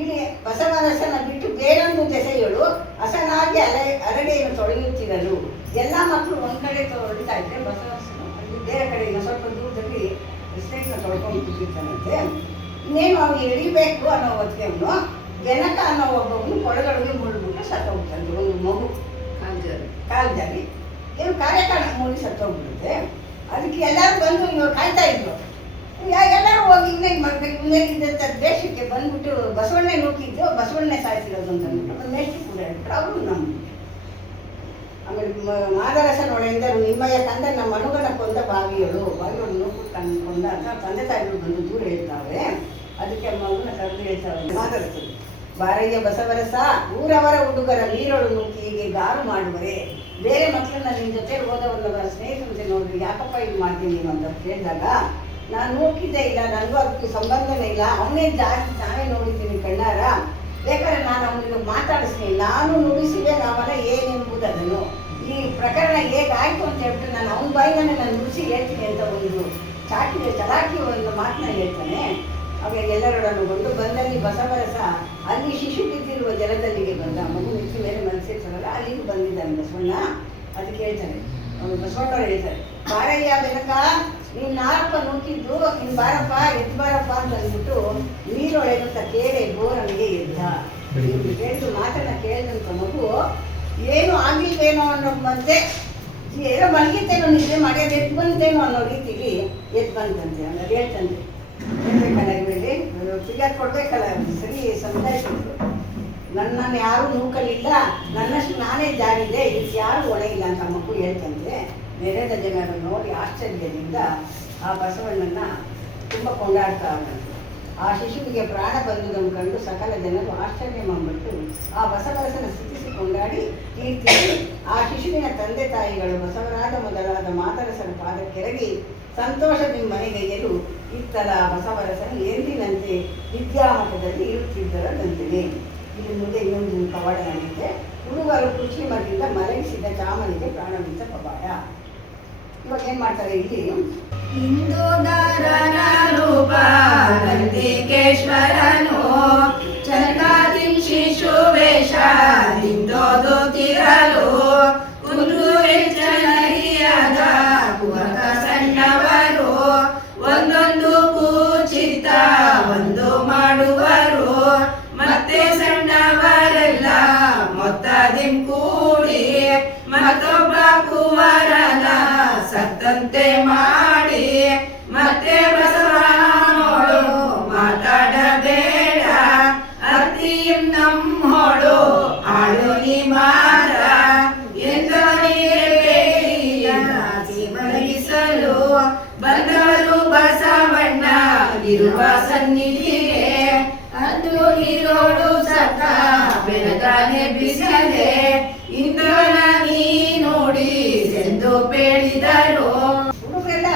ಇಲ್ಲಿ ಬಸವರಸನ ಬಿಟ್ಟು ಬೇರೊಂದು ದೆಸೆಯಳು ಹಸನಾಗಿ ಅರಗೆಯನ್ನು ತೊಳೆಯುತ್ತಿರಲು ಎಲ್ಲ ಮಕ್ಕಳು ಒಂದು ಕಡೆ ತೊಳಿತಾ ಇದ್ರೆ ಬಸವರಸನ ಬೇರೆ ಕಡೆ ಸ್ವಲ್ಪ ದೂರದಲ್ಲಿ ಸ್ನೇಹಿತನ ತೊಳ್ಕೊಂಡು ಕೂತಿರ್ತಾನಂತೆ. ಇನ್ನೇನು ಅವ್ನು ಎಳಿಬೇಕು ಅನ್ನೋ ಹೊತ್ತಿಗೆ ಅವನು ಜನಕ ಅನ್ನೋ ಒಬ್ಬವನು ಕೊಳಗಳಿಗೆ ಮುಳ್ಬಿಟ್ಟು ಸತ್ತೋಗ್ತಾನೆ. ಒಂದು ಮಗು ಕಾಲು ಜಾರಿ ಏನು ಕಾರ್ಯಕಾರಣ ಮೂಡಿ ಸತ್ತೋಗ್ಬಿಡುತ್ತೆ. ಅದಕ್ಕೆ ಎಲ್ಲರೂ ಬಂದು ಇವಾಗ ಕಾಯ್ತಾ ಇದ್ರು. ಎಲ್ಲರೂ ಹೋಗಿ ಇನ್ನೇನು ಮಾಡಬೇಕು, ಇನ್ನೇನಿದ್ದಂಥ ದೇಶಕ್ಕೆ ಬಂದ್ಬಿಟ್ಟು ಬಸವಣ್ಣೆ ನೂಕಿದ್ದು ಬಸವಣ್ಣೆ ಸಾಯಿಸಿರೋದು ಅಂತ ಅಂದ್ಬಿಟ್ಟು ಮೇಷ್ಟ್ರು ಕೂಡ ಹೇಳ್ಬಿಟ್ಟು ಅವರು ನಮ್ಮ ಆಮೇಲೆ ಮಾದರಸ ನೋಡೆಂದರು ನಿಮ್ಮಯ್ಯ ಕಂದ ನಮ್ಮ ಮನುಗನ ಕೊಂದ ಬಾವಿಯಳು ನೂಕು ಕೊಂದ ಅಂತ ತಂದೆ ತಾಯಿಗಳು ಬಂದು ದೂರ ಹೇಳ್ತಾವೆ. ಅದಕ್ಕೆ ಮಗುನ ಕರೆದು ಹೇಳ್ತಾವೆ ಮಾದರಸ ಬಾರಯ್ಯ ಬಸವರಸ ಊರವರ ಹುಡುಗರ ನೀರೊಳು ನೂಕಿ ಹೀಗೆ ಗಾರು ಮಾಡುವರೆ ಬೇರೆ ಮಕ್ಕಳನ್ನ ನಿನ್ನ ಜೊತೆ ಹೋದವನ್ನವರ ಸ್ನೇಹಿತರಂತೆ ನೋಡ್ರಿ ಯಾಕಪ್ಪ ಇದು ಮಾಡ್ತೀನಿ ನೀನು ಅಂತ ಕೇಳಿದಾಗ ನಾನು ನೂಕಿದ್ದೇ ಇಲ್ಲ, ನನಗೂ ಅದಕ್ಕೆ ಸಂಬಂಧನೇ ಇಲ್ಲ, ಅವನೇ ಜಾಸ್ತಿ ನಾನೇ ನೋಡಿದ್ದೀನಿ ಕಣ್ಣಾರ, ಬೇಕಾದ್ರೆ ನಾನು ಅವನಿಗೆ ಮಾತಾಡಿಸ್ತೀನಿ, ನಾನು ನುಡಿಸಿದೆ ನಾವಲ್ಲ ಏನೆಂಬುದನ್ನು ಈ ಪ್ರಕರಣ ಹೇಗಾಯ್ತು ಅಂತ ಹೇಳ್ಬಿಟ್ಟು ನಾನು ಅವನ ಬಾಯಿನೇ ನಾನು ನುಡಿಸಿ ಹೇಳ್ತೀನಿ ಅಂತ ಒಂದು ಚಲಾಕಿ ಒಂದು ಮಾತನ್ನ ಹೇಳ್ತಾನೆ. ಅವಾಗ ಎಲ್ಲರೊಡನ್ನು ಬಂದಲ್ಲಿ ಬಸವರಸ ಅಲ್ಲಿ ಶಿಶು ಬಿದ್ದಿರುವ ಜಲದಲ್ಲಿಗೆ ಬಂದ. ಮಗು ನಿಚ್ಚಿ ಮೇಲೆ ಮನಸ್ಸಿರ್ತಾರಲ್ಲ ಅಲ್ಲಿಗೂ ಬಂದಿದ್ದಾನೆ ಬಸವಣ್ಣ. ಅದಕ್ಕೆ ಹೇಳ್ತಾರೆ ಅವನು ಬಸವಣ್ಣವ್ರು ಹೇಳ್ತಾರೆ, ಬಾರಯ್ಯ ಬೆನಕ ನೀನು ನಾರಪ್ಪ ನೂಕಿದ್ದು ನೀನು ಬಾರಪ್ಪ ಎದ್ದು ಬಾರಪ್ಪ ಅಂತ ಅಂದ್ಬಿಟ್ಟು ನೀರೊಳಗುತ್ತ ಕೇಳಿ ಬೋರನಿಗೆ ಎದ್ದ. ಕೇಳಿದು ಮಾತನ್ನ ಕೇಳಿದಂಥ ಮಗು ಏನು ಆಗಿಲ್ವೇನೋ ಅನ್ನೋ ಮತ್ತೆ ಏನೋ ಮಲಗಿತ್ತೇನೋ ನಿದ್ದೆ ಮಾಡ್ಯೋದು ಎದ್ದು ಬಂತೇನೋ ಅನ್ನೋ ರೀತಿಲಿ ಎದ್ದು ಬಂತಂತೆ. ಅದು ಹೇಳ್ತಂತೆ ಹೇಳ್ಬೇಕಲ್ಲ ಇವರಲ್ಲಿ ಫಿಗರ್ ಕೊಡ್ಬೇಕಲ್ಲ, ಸರಿ ಸಮುದಾಯಿಸಿದ್ರು. ನನ್ನನ್ನು ಯಾರೂ ನೂಕಲಿಲ್ಲ, ನನ್ನಷ್ಟು ನಾನೇ ಜಾರಿದೆ, ಇದಕ್ಕೆ ಯಾರೂ ಒಣಗಿಲ್ಲ ಅಂತ ಮಗು ಹೇಳ್ತಂತೆ. ನೆರೆದ ಜನರು ನೋಡಿ ಆಶ್ಚರ್ಯದಿಂದ ಆ ಬಸವಣ್ಣನ ತುಂಬ ಕೊಂಡಾಡ್ತಾ ಉಂಟು. ಆ ಶಿಶುವಿಗೆ ಪ್ರಾಣ ಬಂದುದನ್ನು ಕಂಡು ಸಕಲ ಜನರು ಆಶ್ಚರ್ಯ ಮಾಡಿಬಿಟ್ಟು ಆ ಬಸವರಸನ ಸ್ಥಿತಿಸಿ ಕೊಂಡಾಡಿ ಕೀರ್ತಿಸಿ ಆ ಶಿಶುವಿನ ತಂದೆ ತಾಯಿಗಳು ಬಸವರಾದ ಮೊದಲಾದ ಮಾದರಸನ ಪಾದಕ್ಕೆರಗಿ ಸಂತೋಷದಿಂದ ಮನೆಗೈಯಲು ಇತ್ತಲ ಬಸವರಸನು ಎಂದಿನಂತೆ ವಿದ್ಯಾಮಠದಲ್ಲಿ ಇರುತ್ತಿದ್ದರಂತಿದೆ. ಇಲ್ಲಿ ಮುಂದೆ ಇನ್ನೊಂದು ಕವಾಡ ನಡೆಯುತ್ತೆ. ಹುಡುಗರು ಕೃಷಿಮದಿಂದ ಮಲಗಿಸಿದ ಚಾಮನಿಗೆ ಪ್ರಾಣವಿದ್ದ ಕವಾಡ. ಇವಾಗ ಏನ್ ಮಾಡ್ತಾರೆ ಇಲ್ಲಿ ಹಿಂದೂಧರನ ರೂಪ ನಂದಿಕೇಶ್ವರನು ಚಂದಾದಿ ಶಿಶು ವೇಷ ಹಿಂದೋದುತ್ತಿರಲು ಒಂದು ಹೆಚ್ಚನರಿಯಾದ ಕುಹಕ ಸಣ್ಣವರು ಒಂದೊಂದು ಕೂಚಿತ ಒಂದು ಮಾಡುವರು ಮತ್ತೆ ಸಣ್ಣವರೆಲ್ಲ ಮೊತ್ತದಿಂ ಕೂಡಿ ಮತ್ತೊಬ್ಬ ಕುವರನ ಸತ್ತಂತೆ ಮಾಡಿ ಮತ್ತೆ ಬಸವನೋಡು ಮಾತಾಡಬೇಡ ಅತ್ತಿಯಂ ನಮ್ಮೋಡು ಆಡು ನೀ ಮಾರ ಎಂದವನಿಗೆ ಮಲಗಿಸಲು ಬಂದವರು ಬಸವಣ್ಣ ಇರುವ ಸನ್ನಿಧಿಗೆ ಅದು ನೀರೋಡು ಸಕ ಬೆಳಗಾನೆ ಬಿಸದೆ ಇಂದ್ರನ ನೀ ನೋಡಿ ಎಂದು ಬೇಡಿದರು. ಹುಡುಗರೆಲ್ಲ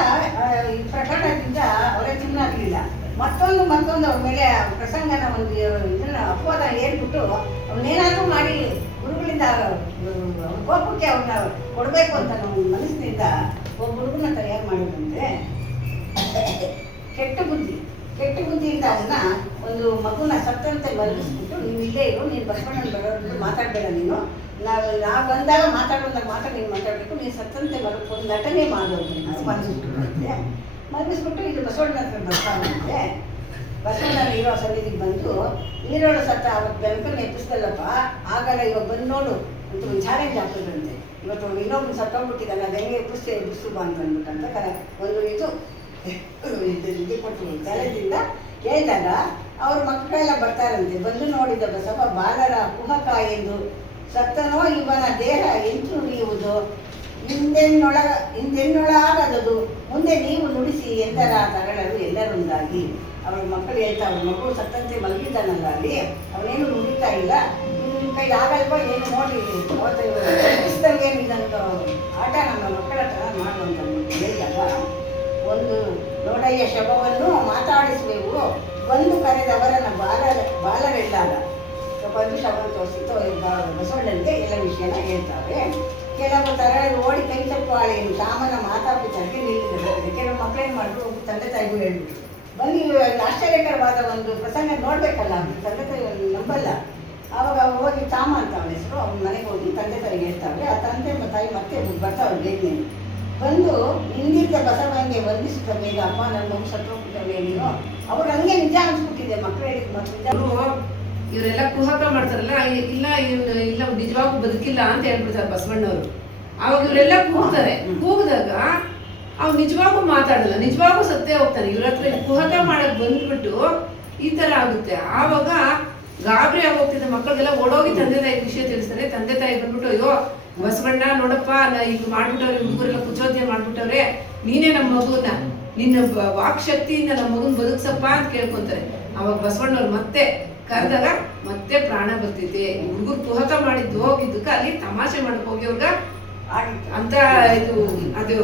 ಈ ಪ್ರಕರಣದಿಂದ ಅವರೇ ಸುಮ್ಮನಾಗಲಿಲ್ಲ. ಮತ್ತೊಂದು ಅವ್ರ ಮೇಲೆ ಪ್ರಸಂಗನ ಒಂದು ಇದನ್ನ ಅಪವಾದ ಹೇಳ್ಬಿಟ್ಟು ಅವನ್ನೇನಾದ್ರೂ ಮಾಡಿ ಗುರುಗಳಿಂದ ಕೋಪಕ್ಕೆ ಅವ್ರನ್ನ ಕೊಡಬೇಕು ಅಂತ ನಮ್ಮ ಮನಸ್ಸಿನಿಂದ ಒಬ್ಬ ಹುಡುಗನ ತಯಾರು ಮಾಡಿದಂತೆ. ಕೆಟ್ಟ ಬುದ್ಧಿಯಿಂದ ಅವನ್ನ ಒಂದು ಮಗುನ ಸತ್ತಂತೆ ಮಲಗಿಸ್ಬಿಟ್ಟು ನೀನು ಇಲ್ಲೇ ಇರು, ನೀನು ಬಸವಣ್ಣನ ಬರೋದು ಮಾತಾಡಬೇಡ, ನೀನು ನಾವು ಬಂದಾಗ ಮಾತಾಡೋದಾಗ ನೀನು ಮಾತಾಡಬೇಕು, ನೀನು ಸತ್ತಂತೆ ಒಂದು ನಟನೆ ಮಾಡೋದು ಮಲಗಿಸ್ಬಿಟ್ಟು ಇಲ್ಲಿ ಬಸವಣ್ಣನ ಹತ್ರ ಬರ್ತಾವಂತೆ. ಬಸವಣ್ಣನ ಇರೋ ಸನ್ನಿಧಿಗೆ ಬಂದು ನೀರೋಳು ಸತ್ತ ಅವತ್ತು ಬೆಳಕನ್ನು ಎಪ್ಪಿಸ್ದಲ್ಲಪ್ಪ, ಆಗಲ್ಲ ಇವಾಗ ಬಂದು ನೋಡು ಅಂತ ಒಂದು ಚಾಲೆಂಜ್ ಆಗ್ತದಂತೆ. ಇವತ್ತು ಇನ್ನೊಬ್ಬನು ಸತ್ತೋಗ್ಬಿಟ್ಟಿದ್ದಾನೆ, ಅದು ಹೆಂಗೆ ಎಬ್ಬಿಸು ಬಾ ಅಂತ ಅಂದ್ಬಿಟ್ಟಂತ ಒಂದು ಇದು ಕೊಟ್ಟು ಚಾಲೆಂಜಿಂದ ಕೇಳಿದಾಗ ಅವ್ರ ಮಕ್ಕಳೆಲ್ಲ ಬರ್ತಾರಂತೆ. ಬಂದು ನೋಡಿದ ಬಸವ ಬಾಲರ ಕುಹಕ ಎಂದು ಸತ್ತನೋ ಇವನ ದೇಹ ಎಂಟು ನುಡಿಯುವುದು ಹಿಂದೆನ್ನೊಳಾಗದು ಮುಂದೆ ನೀವು ನುಡಿಸಿ ಎಂದರ ತಗಳರು ಎಲ್ಲರೊಂದಾಗಿ. ಅವ್ರ ಮಕ್ಕಳು ಹೇಳ್ತಾ, ಅವ್ರ ಮಗು ಸತ್ತಂತೆ ಮಲಗಿದ್ದಾನಲ್ಲ ಅಲ್ಲಿ, ಅವನೇನು ನುಡಿತಾ ಇಲ್ಲ, ನಿಮ್ಮ ಕೈ ಆಗಲ್ವ ಏನು ನೋಡಿ ಅವತ್ತು ಏನು ಇದಂತ ಆಟ ನಮ್ಮ ಮಕ್ಕಳ ಹತ್ರ ಮಾಡುವಂತ ಹೇಳಿದಾಗ, ಒಂದು ನೋಡಯ್ಯ ಶವವನ್ನು ಮಾತಾಡಿಸುವೆವು ಒಂದು ಕರೆದವರನ್ನ ಬಾಲರೆಲ್ಲಾಗ ಬಂದು ಶವವನ್ನು ತೋರಿಸಿತು ಬಸವಣ್ಣನಿಗೆ ಎಲ್ಲ ವಿಷಯನ ಹೇಳ್ತಾರೆ. ಕೆಲವು ತರಗಳು ಓಡಿ ಕೈ ತಪ್ಪುವಾಳೆಯನ್ನು ಶಾಮನ ಮಾತಾಪಿತರಿಗೆ ನಿಲ್ಲಿದ್ದಾರೆ. ಕೆಲವು ಮಕ್ಕಳೇನು ಮಾಡಿದ್ರು, ಒಬ್ಬ ತಂದೆ ತಾಯಿಗೂ ಹೇಳ್ಬಿಟ್ರು. ಬನ್ನಿ ಆಶ್ಚರ್ಯಕರವಾದ ಒಂದು ಪ್ರಸಂಗ ನೋಡ್ಬೇಕಲ್ಲ, ತಂದೆ ತಾಯಿ ನಂಬಲ್ಲ. ಆವಾಗ ಹೋಗಿ ಚಾಮ ಅಂತ ಅವನ ಹೆಸರು, ಅವ್ನ ಮನೆಗೆ ಹೋಗಿ ತಂದೆ ತಾಯಿಗೆ ಹೇಳ್ತಾವೆ. ಆ ತಂದೆ ತಾಯಿ ಮತ್ತೆ ಬರ್ತಾವೆ ಬೇಗನೆ ಬಂದು ಹಿಂದಿದ್ದ ಬಸವನಿಗೆ ವಂದಿಸುತ್ತ ಬೇಗ, ಅಪ್ಪ ನನ್ನ ಮಗು ಸತ್ತೋಗ್ಬಿಟ್ಟವೆ ನೀನು. ಅವ್ರು ಹಂಗೆ ನಿಜ ಅನ್ಸ್ಬಿಟ್ಟಿದೆ ಮಕ್ಕಳು ಹೇಳಿದ ಮಕ್ಕಳು. ಇವರೆಲ್ಲ ಕುಹಕ ಮಾಡ್ತಾರಲ್ಲ, ಇಲ್ಲ ಇಲ್ಲ ನಿಜವಾಗೂ ಬದುಕಿಲ್ಲ ಅಂತ ಹೇಳ್ಬಿಡ್ತಾರೆ ಬಸವಣ್ಣವರು. ಅವಾಗ ಇವರೆಲ್ಲ ಕೂಗ್ತಾರೆ. ಕೂಗಿದಾಗ ಅವ್ನು ನಿಜವಾಗೂ ಮಾತಾಡಲ್ಲ, ನಿಜವಾಗೂ ಸತ್ತೇ ಹೋಗ್ತಾನೆ. ಇವ್ರ ಹತ್ರ ಕುಹಕ ಮಾಡಕ್ ಬಂದ್ಬಿಟ್ಟು ಈ ತರ ಆಗುತ್ತೆ. ಆವಾಗ ಗಾಬರಿ ಆಗೋಗ್ತಿದ್ದ ಮಕ್ಕಳಿಗೆಲ್ಲ ಓಡೋಗಿ ತಂದೆ ತಾಯಿ ವಿಷಯ ತಿಳಿಸ್ತಾರೆ. ತಂದೆ ತಾಯಿ ಬಂದ್ಬಿಟ್ಟು, ಅಯ್ಯೋ ಬಸವಣ್ಣ ನೋಡಪ್ಪ, ಈಗ ಮಾಡ್ಬಿಟ್ಟವ್ರೆ, ಹುಡುಗರೆಲ್ಲ ಕುಚೋದ್ಯ ಮಾಡ್ಬಿಟ್ಟವ್ರೆ, ನೀನೇ ನಮ್ಮ ಮಗುನ, ನಿನ್ನ ವಾಕ್ ಶಕ್ತಿಯಿಂದ ನಮ್ಮ ಮಗುನ್ ಬದುಕ್ಸಪ್ಪ ಅಂತ ಕೇಳ್ಕೊಂತಾರೆ. ಅವಾಗ ಬಸವಣ್ಣವ್ರು ಮತ್ತೆ ಕರೆದಾಗ ಮತ್ತೆ ಪ್ರಾಣ ಬರ್ತಿದ್ದೆ. ಹುಡುಗರು ಕುಹಕ ಮಾಡಿದ್ದು ಹೋಗಿದ್ದಕ್ಕೆ ಅಲ್ಲಿ ತಮಾಷೆ ಮಾಡಕ್ ಹೋಗಿ ಅವ್ರಗ ಅಂತ ಇದು ಅದು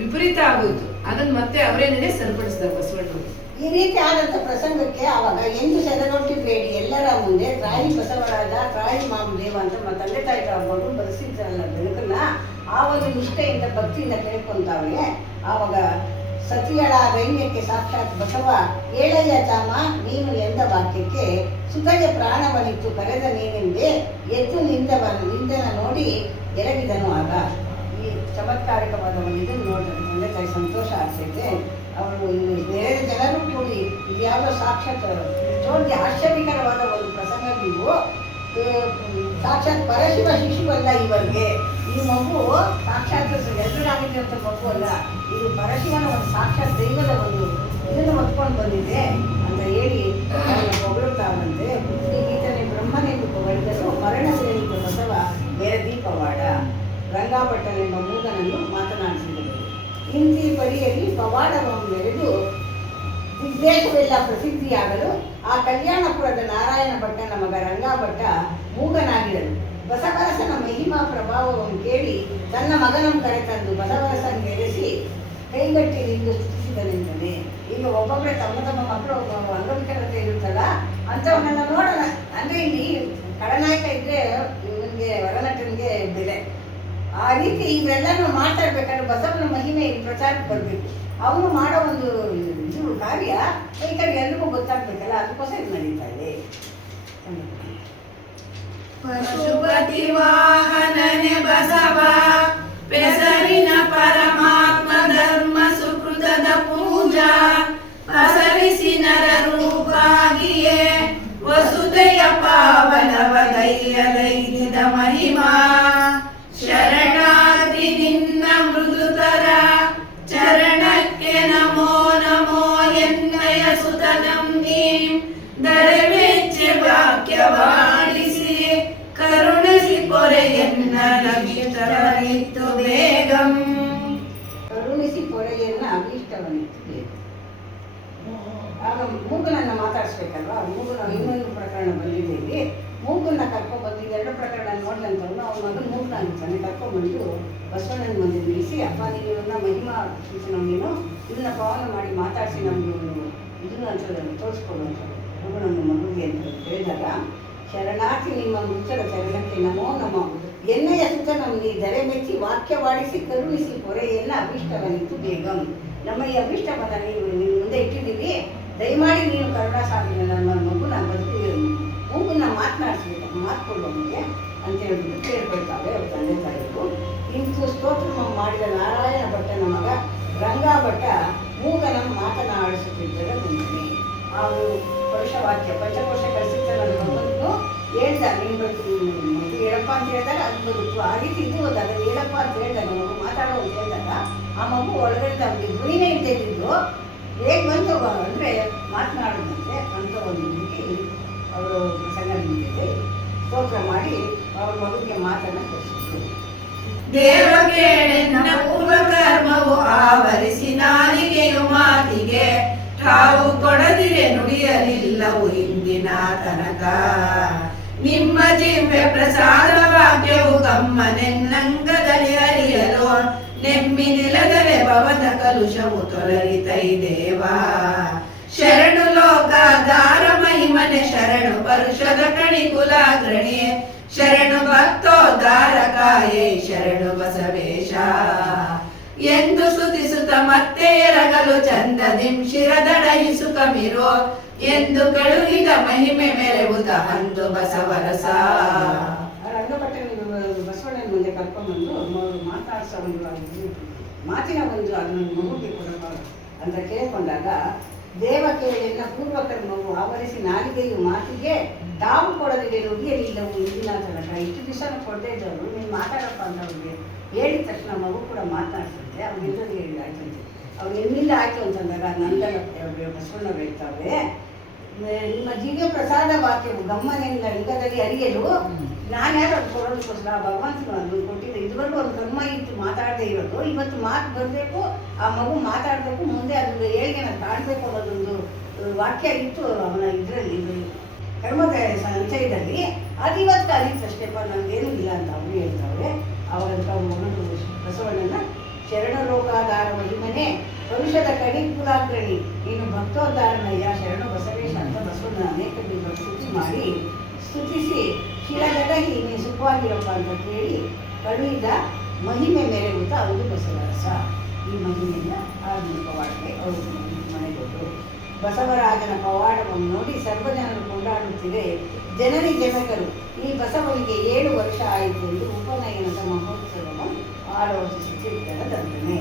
ವಿಪರೀತ ಆಗೋಯ್ತು. ಅದನ್ನ ಮತ್ತೆ ಅವರೇನೇ ಸರಿಪಡಿಸಿದ ಬಸವಣ್ಣವರು. ಈ ರೀತಿ ಆದಂತ ಪ್ರಸಂಗಕ್ಕೆ ಆವಾಗ ಎಂದು ಸೆರೆಗೊಟ್ಟಿಬೇಡಿ ಎಲ್ಲರ ಮುಂದೆ ತ್ರಾಯಿ ಬಸವರಾಜ ತ್ರಾಯಿ ಮಾಮದೇವ ಅಂತ ತಂದೆ ತಾಯಿ ಮಗು ಬರೆಸಿದ್ರಲ್ಲ ಬೆಳಕನ್ನ, ಆ ಒಂದು ನಿಷ್ಠೆಯಿಂದ ಭಕ್ತಿಯಿಂದ ಕೇಳ್ಕೊಂತಾವೆ. ಆವಾಗ ಸತಿಯಳ ದೈನ್ಯಕ್ಕೆ ಸಾಕ್ಷಾತ್ ಬಸವ ಏಳಯ್ಯ ಚಾಮ ನೀನು ಎಂದ ವಾಕ್ಯಕ್ಕೆ ಸುತಗೆ ಪ್ರಾಣವನಿತ್ತು ಕರೆದ ನೀನೆಂದೇ ಎದ್ದು ನಿಂದನ ನೋಡಿ ಎರಗಿದನು. ಆಗ ಈ ಚಮತ್ಕಾರಿಕವಾದ ಒಂದು ಇದನ್ನು ನೋಡಿದ್ರೆ ತಂದೆ ತಾಯಿ ಸಂತೋಷ ಆಗ್ತೈತೆ. ಅವರು ಬೇರೆ ಜನರು ಕೂಡಿ ಇದ್ಯಾವುದೋ ಸಾಕ್ಷಾತ್ ನೋಡಿ ಆಶ್ಚರ್ಯಕರವಾದ ಒಂದು ಪ್ರಸಂಗ. ನೀವು ಸಾಕ್ಷಾತ್ ಪರಶಿವ ಶಿಶುವಲ್ಲ ಇವರಿಗೆ, ಈ ಮಗು ಸಾಕ್ಷಾತ್ ಎದುರಾಗಿದ್ದಂಥ ಮಗು ಅಲ್ಲ, ಇದು ಪರಶಿವನ ಒಂದು ಸಾಕ್ಷಾತ್ ದೈವದ ಒಂದು ಇದನ್ನು ಹೊತ್ಕೊಂಡು ಬಂದಿದೆ ಅಂತ ಹೇಳಿ ಹೊಗಳುತ್ತಾವಂತೆ. ಈ ಗೀತನೆ ಬ್ರಹ್ಮನೆಂದು ಹೊಗಳಿದರು ಮರಣದಲ್ಲಿ ಬಸವ ಬೇರದೀಪವಾಡ ರಂಗಾಭಟ್ಟನೆಂಬ ಮೂಗನನ್ನು ಮಾತನಾಡಿಸಿದರು. ಇಂತಿ ಪರಿಯಲ್ಲಿ ಪವಾಡವನ್ನು ಮೆರೆದು ದಿಗ್ದೇಶವೆಲ್ಲ ಪ್ರಸಿದ್ಧಿಯಾಗಲು ಆ ಕಲ್ಯಾಣಪುರದ ನಾರಾಯಣ ಭಟ್ಟನ ಮಗ ರಂಗಾಭಟ್ಟ ಮೂಗನಾಗಿರಲು ಬಸವರಸನ ಮಹಿಮಾ ಪ್ರಭಾವವನ್ನು ಕೇಳಿ ತನ್ನ ಮಗನನ್ನು ಕರೆತಂದು ಬಸವರಸನ ಗೆರೆಸಿ ಕೈಗಟ್ಟಿ ನಿಂದು ಸ್ತುತಿಸಿದನೆಂದರೆ. ಈಗ ಒಬ್ಬೊಬ್ಬರೇ ತಮ್ಮ ತಮ್ಮ ಮಕ್ಕಳು ಅಂಗವಿಕಲತೆ ಇರುತ್ತಲ್ಲ ಅಂಥವನ್ನೆಲ್ಲ ನೋಡೋಣ. ಅಂದರೆ ಇಲ್ಲಿ ಖಳನಾಯಕ ಇದ್ದರೆ ಇವನಿಗೆ ವರನಟನಿಗೆ ಬೆಲೆ. ಆ ರೀತಿ ಇವೆಲ್ಲನೂ ಮಾತಾಡ್ಬೇಕಾದ್ರೆ ಬಸವನ ಮಹಿಮೆ ಪ್ರಚಾರಕ್ಕೆ ಬರಬೇಕು. ಅವನು ಮಾಡೋ ಒಂದು ಇದು ಕಾರ್ಯ ಈ ಕಡೆ ಎಲ್ರಿಗೂ ಗೊತ್ತಾಗ್ಬೇಕಲ್ಲ, ಅದಕ್ಕೋಸ್ಕರ ಇದು ನಡೀತಾ ಇದೆ. ಪಶುಪತಿ ವಾಹನನೆ ಬಸವ ಪೆಸರಿನ ಪರಮಾತ್ಮ ಧರ್ಮ ಸುಕೃತದ ಪೂಜಾ ಪಸರಿಸಿ ನರ ರೂಪಾಗಿಯೇ ವಸುದೆಯ ಪಾವನವದೈಯದೈದ ಮಹಿಮಾ ಶರಣಾರ್ಥಿ ನಿನ್ನ ಮೃದುತರ ಚರಣಕ್ಕೆ ನಮೋ ನಮೋ ಎನ್ನಯ ಸುತನಂ ನೀಂ ದರವೆಚ್ಚೆ ವಾಕ್ಯವಾಡಿಸಿ ಕರುಣಿಸಿ ಪೊರೆಯನ್ನ ಅಭೀಷ್ಟವನಿತ್ತು ಬೇಗಂ. ಕರುಣಿಸಿ ಪೊರೆಯನ್ನ ಅಭೀಷ್ಟವನಿತ್ತು ಬೇಗ. ಆಗ ಮೂಗನನ್ನ ಮಾತಾಡಿಸ್ಬೇಕಲ್ವಾ, ಮೂಗನ ಇನ್ನೊಂದು ಪ್ರಕರಣ ಬಂದಿದ್ದೇವೆ. ಮೂಗನ್ನ ಕರ್ಕೊಂಡ್ಬಂದು ಎರಡು ಪ್ರಕರಣ ನೋಡಿದಂಥವ್ನು ಅವ್ನ ಮಗನ ಮೂಗನಾಗಿರ್ತಾನೆ. ಕರ್ಕೊಂಡ್ಬಂದು ಬಸವಣ್ಣನ ಮುಂದೆ ನಿಲ್ಲಿಸಿ, ಅಪ್ಪ ನೀವು ಇವನ್ನ ಮಹಿಮಾ ನೀನು ಇದನ್ನ ಪವನ ಮಾಡಿ ಮಾತಾಡಿಸಿ ನಮ್ಗೆ ಇದನ್ನ ಅಂತ ತೋರಿಸ್ಕೊಡು ಅಂತ ನನ್ನ ಮಗುವಿಗೆ ಅಂತ ಹೇಳಿದಾಗ, ಶರಣಾರ್ಥಿ ನಿಮ್ಮ ಮುಚ್ಚರ ಚರಣಕ್ಕೆ ನಮೋ ನಮೋ ಎಣ್ಣೆಯ ಸುತ್ತ ನಮಗೆ ದರೆ ಮೆಚ್ಚಿ ವಾಕ್ಯವಾಡಿಸಿ ಕರುಣಿಸಿ ಪೊರೆಯನ್ನ ಅಭೀಷ್ಟವನಿತ್ತು ಬೇಗಂ. ನಮ್ಮ ಈ ಅಭೀಷ್ಟವನ್ನ ನೀವು ಮುಂದೆ ಇಟ್ಟಿದ್ದೀವಿ, ದಯಮಾಡಿ ನೀನು ಕರುಣಾ ಸಾಧನೆ ನನ್ನ ಮಗು ನಾನು ಬದುಕಿರೋದು ಮೂಗನ್ನ ಮಾತನಾಡಿಸ್ಬೇಕು, ಮಾತ್ಕೊಳ್ಳೋ ನಮಗೆ ಅಂತ ಹೇಳ್ಬಿಟ್ಟು ಕೇಳ್ಕೊಳ್ತಾವೆ ಅವ್ರ ತಂದೆ ತಾಯಿಗಳು. ಇಂತು ಸ್ತೋತ್ರ ಮಾಡಿದ ನಾರಾಯಣ ಭಟ್ಟನ ಮಗ ರಂಗಾಭಟ್ಟ ಮೂಗನ ಮಾತನಾಡಿಸುತ್ತಿದ್ದರೆ ಮುಂಚೆ ಆ ಪುರುಷವಾಕ್ಯ ಪಂಚಕೋಶ ಕಳಿಸಿರ್ತಾನೆ ಭಗವಂತನು ಹೇಳ್ದ ನೀನು ಮಗು ಹೇಳಪ್ಪ ಅಂತ ಹೇಳಿದಾಗ ಅದು ಬದುಕು. ಆ ರೀತಿ ಇದು ಹೋದಾಗ ಹೇಳಪ್ಪ ಅಂತ ಹೇಳಿದಾಗ ಮಗು ಮಾತಾಡೋ ಅಂತ ಹೇಳಿದಾಗ ಆ ಮಗು ಒಳಗಡೆ ಅವ್ರಿಗೆ ಧ್ವನಿನೇ ಇದ್ದಿದ್ದು ಹೇಗೆ ಬಂತು ಅಂದರೆ ಮಾತನಾಡೋದಂತೆ ಅಂತ ಒಂದು ರೀತಿ ಅವರು ಪ್ರಸಂಗ ನಿಂತಿದೆ. ಸ್ತೋತ್ರ ಮಾಡಿ ಅವ್ರ ಮಗುವಿಗೆ ಮಾತನ್ನು ಕೊಡಿಸಿದ್ರು. ದೇವಕೇಳೆನ್ನ ಪೂರ್ವ ಕರ್ಮವು ಆವರಿಸಿ ನಾಲಿಗೆಯು ಮಾತಿಗೆ ತಾವು ಕೊಡದಿರೆ ನುಡಿಯಲಿಲ್ಲವು ಇಂದಿನ ತನಕ. ನಿಮ್ಮ ಜಿವ್ವೆ ಪ್ರಸಾದ ವಾಕ್ಯವು ಗಮ್ಮನೆನ್ನಂಗದಲ್ಲಿ ಹರಿಯಲು ನೆಮ್ಮಿ ನಿಲದಲೆ ಭವದ ಕಲುಷವು ತೊಲರಿತೈ ದೇವ. ಶರಣು ಲೋಕದಾರ ಮಹಿಮನೆ ಶರಣು ಪರುಷದ ಕಣಿಕುಲಾಗ್ರಣಿ ಶರಣು ಭಕ್ತೋದ್ಧಾರಕಾಯೇ ಶರಣು ಬಸವೇಶ ಎಂದು ಸ್ತುತಿಸುತ್ತ ಮತ್ತೆ ಎರಗಲು ಚಂದದಿಂ ಶಿರದಡಹಿಸು ಕಮಿರೋ ಎಂದು ಕಳುಹಿದ ಮಹಿಮೆ ಮೆರೆವುದ ಅಂದು ಬಸವರಸ. ರಂಗಪಟ್ಟಣ ಬಸವಣ್ಣನ ಮುಂದೆ ಕರ್ಕೊಂಡ್ಬಂದು ಮಾತಾಡ್ಸೋ ಒಂದು ಮಾತಿನ ಒಂದು ಅದನ್ನು ಮಗುಗೆ ಕೊಡಬ ಅಂತ ಕೇಳಿಕೊಂಡಾಗ ದೇವಕೇಳಿಯನ್ನ ಪೂರ್ವಕರ್ಮವು ಆವರಿಸಿ ನಾಲಿಗೆಯು ಮಾತಿಗೆ ತಾವು ಕೊಡದಿಗೆ ನುಡಿಯಲಿಲ್ಲವು ಇಂದಿನ ತನಕ. ಇಷ್ಟು ದಿವಸ ಕೊಡದೇ ಇದ್ದವರು ನೀನು ಮಾತಾಡಪ್ಪ ಅಂತ ಅವ್ರಿಗೆ ಹೇಳಿದ ತಕ್ಷಣ ಮಗು ಕೂಡ ಮಾತನಾಡ್ಸುತ್ತೆ. ಅವ್ರಿಗೆಲ್ಲರಿಗೆ ಹೇಳಿ ಆಯ್ತಂತೆ. ಅವ್ರು ನಿಮ್ಮಿಂದ ಆಯ್ತು ಅಂತಂದಾಗ ನಂದನ ಬಸವಣ್ಣ ಹೇಳ್ತಾವೆ, ನಿಮ್ಮ ಜೀವ ಪ್ರಸಾದ ವಾಕ್ಯವು ಗಮ್ಮನಿಂದ ಯುಗದಲ್ಲಿ ಅರಿಯಲು ನಾನು ಯಾರು ಅದು ಕೊಡೋದಕ್ಕೋಸ್ಕರ ಭಗವಂತನು ಅದನ್ನು ಕೊಟ್ಟಿದ್ದೆ. ಇದುವರೆಗೂ ಒಂದು ಕ್ರಮ ಇತ್ತು ಮಾತಾಡದೇ ಇರೋದು. ಇವತ್ತು ಮಾತು ಬರಬೇಕು, ಆ ಮಗು ಮಾತಾಡಬೇಕು, ಮುಂದೆ ಅದನ್ನು ಹೇಳಿಗೆ ನಾನು ಕಾಡಬೇಕು ಅನ್ನೋದೊಂದು ವಾಕ್ಯ ಇತ್ತು ಅವನ ಇದರಲ್ಲಿ ಕರ್ಮದ ಸಂಚಯದಲ್ಲಿ. ಅದು ಇವತ್ತು ಅರಿತಷ್ಟೇಪ್ಪ, ನನಗೇನು ಇಲ್ಲ ಅಂತ ಅವರು ಹೇಳ್ತಾವೆ. ಅವಾಗ ಮಗನು ಬಸವಣ್ಣನ ಶರಣ ಲೋಕಾಧಾರ ಮಹಿಮನೆ ಭವಿಷ್ಯದ ಕಣಿಕುಲಾಗ್ರಣಿ ನೀನು ಭಕ್ತೋದ್ಧಾರಣಯ್ಯ ಶರಣು ಬಸವೇಶ ಅಂತ ಬಸವಣ್ಣ ಅನೇಕ ಸ್ತುತಿ ಮಾಡಿ ಸ್ತುತಿಸಿ ಶಿಲಗಡಹಿ ನೀನು ಸುಖವಾಗಿರಪ್ಪ ಅಂತ ಕೇಳಿ ಕಳುಹಿದ ಮಹಿಮೆ ಮೆರೆಯುತ್ತಾ ಅವರು ಬಸವರಸ. ಈ ಮಹಿಮೆಯಿಂದ ಆರ್ಮಿಕ ಪವಾಡಕ್ಕೆ ಅವರು ಮನೆಗೊಟ್ಟು ಬಸವರಾಜನ ಪವಾಡವನ್ನು ನೋಡಿ ಸರ್ವಜನರು ಕೊಂಡಾಡುತ್ತಿದೆ. ಜನರಿ ಜನಕರು ಈ ಬಸವನಿಗೆ 7 ವರ್ಷ ಆಯಿತು ಎಂದು ಉಪನಯನದ ಮಹೋತ್ಸವವನ್ನು ಆಲೋಚಿಸುತ್ತಿದ್ದರ ದಂಡನೆ.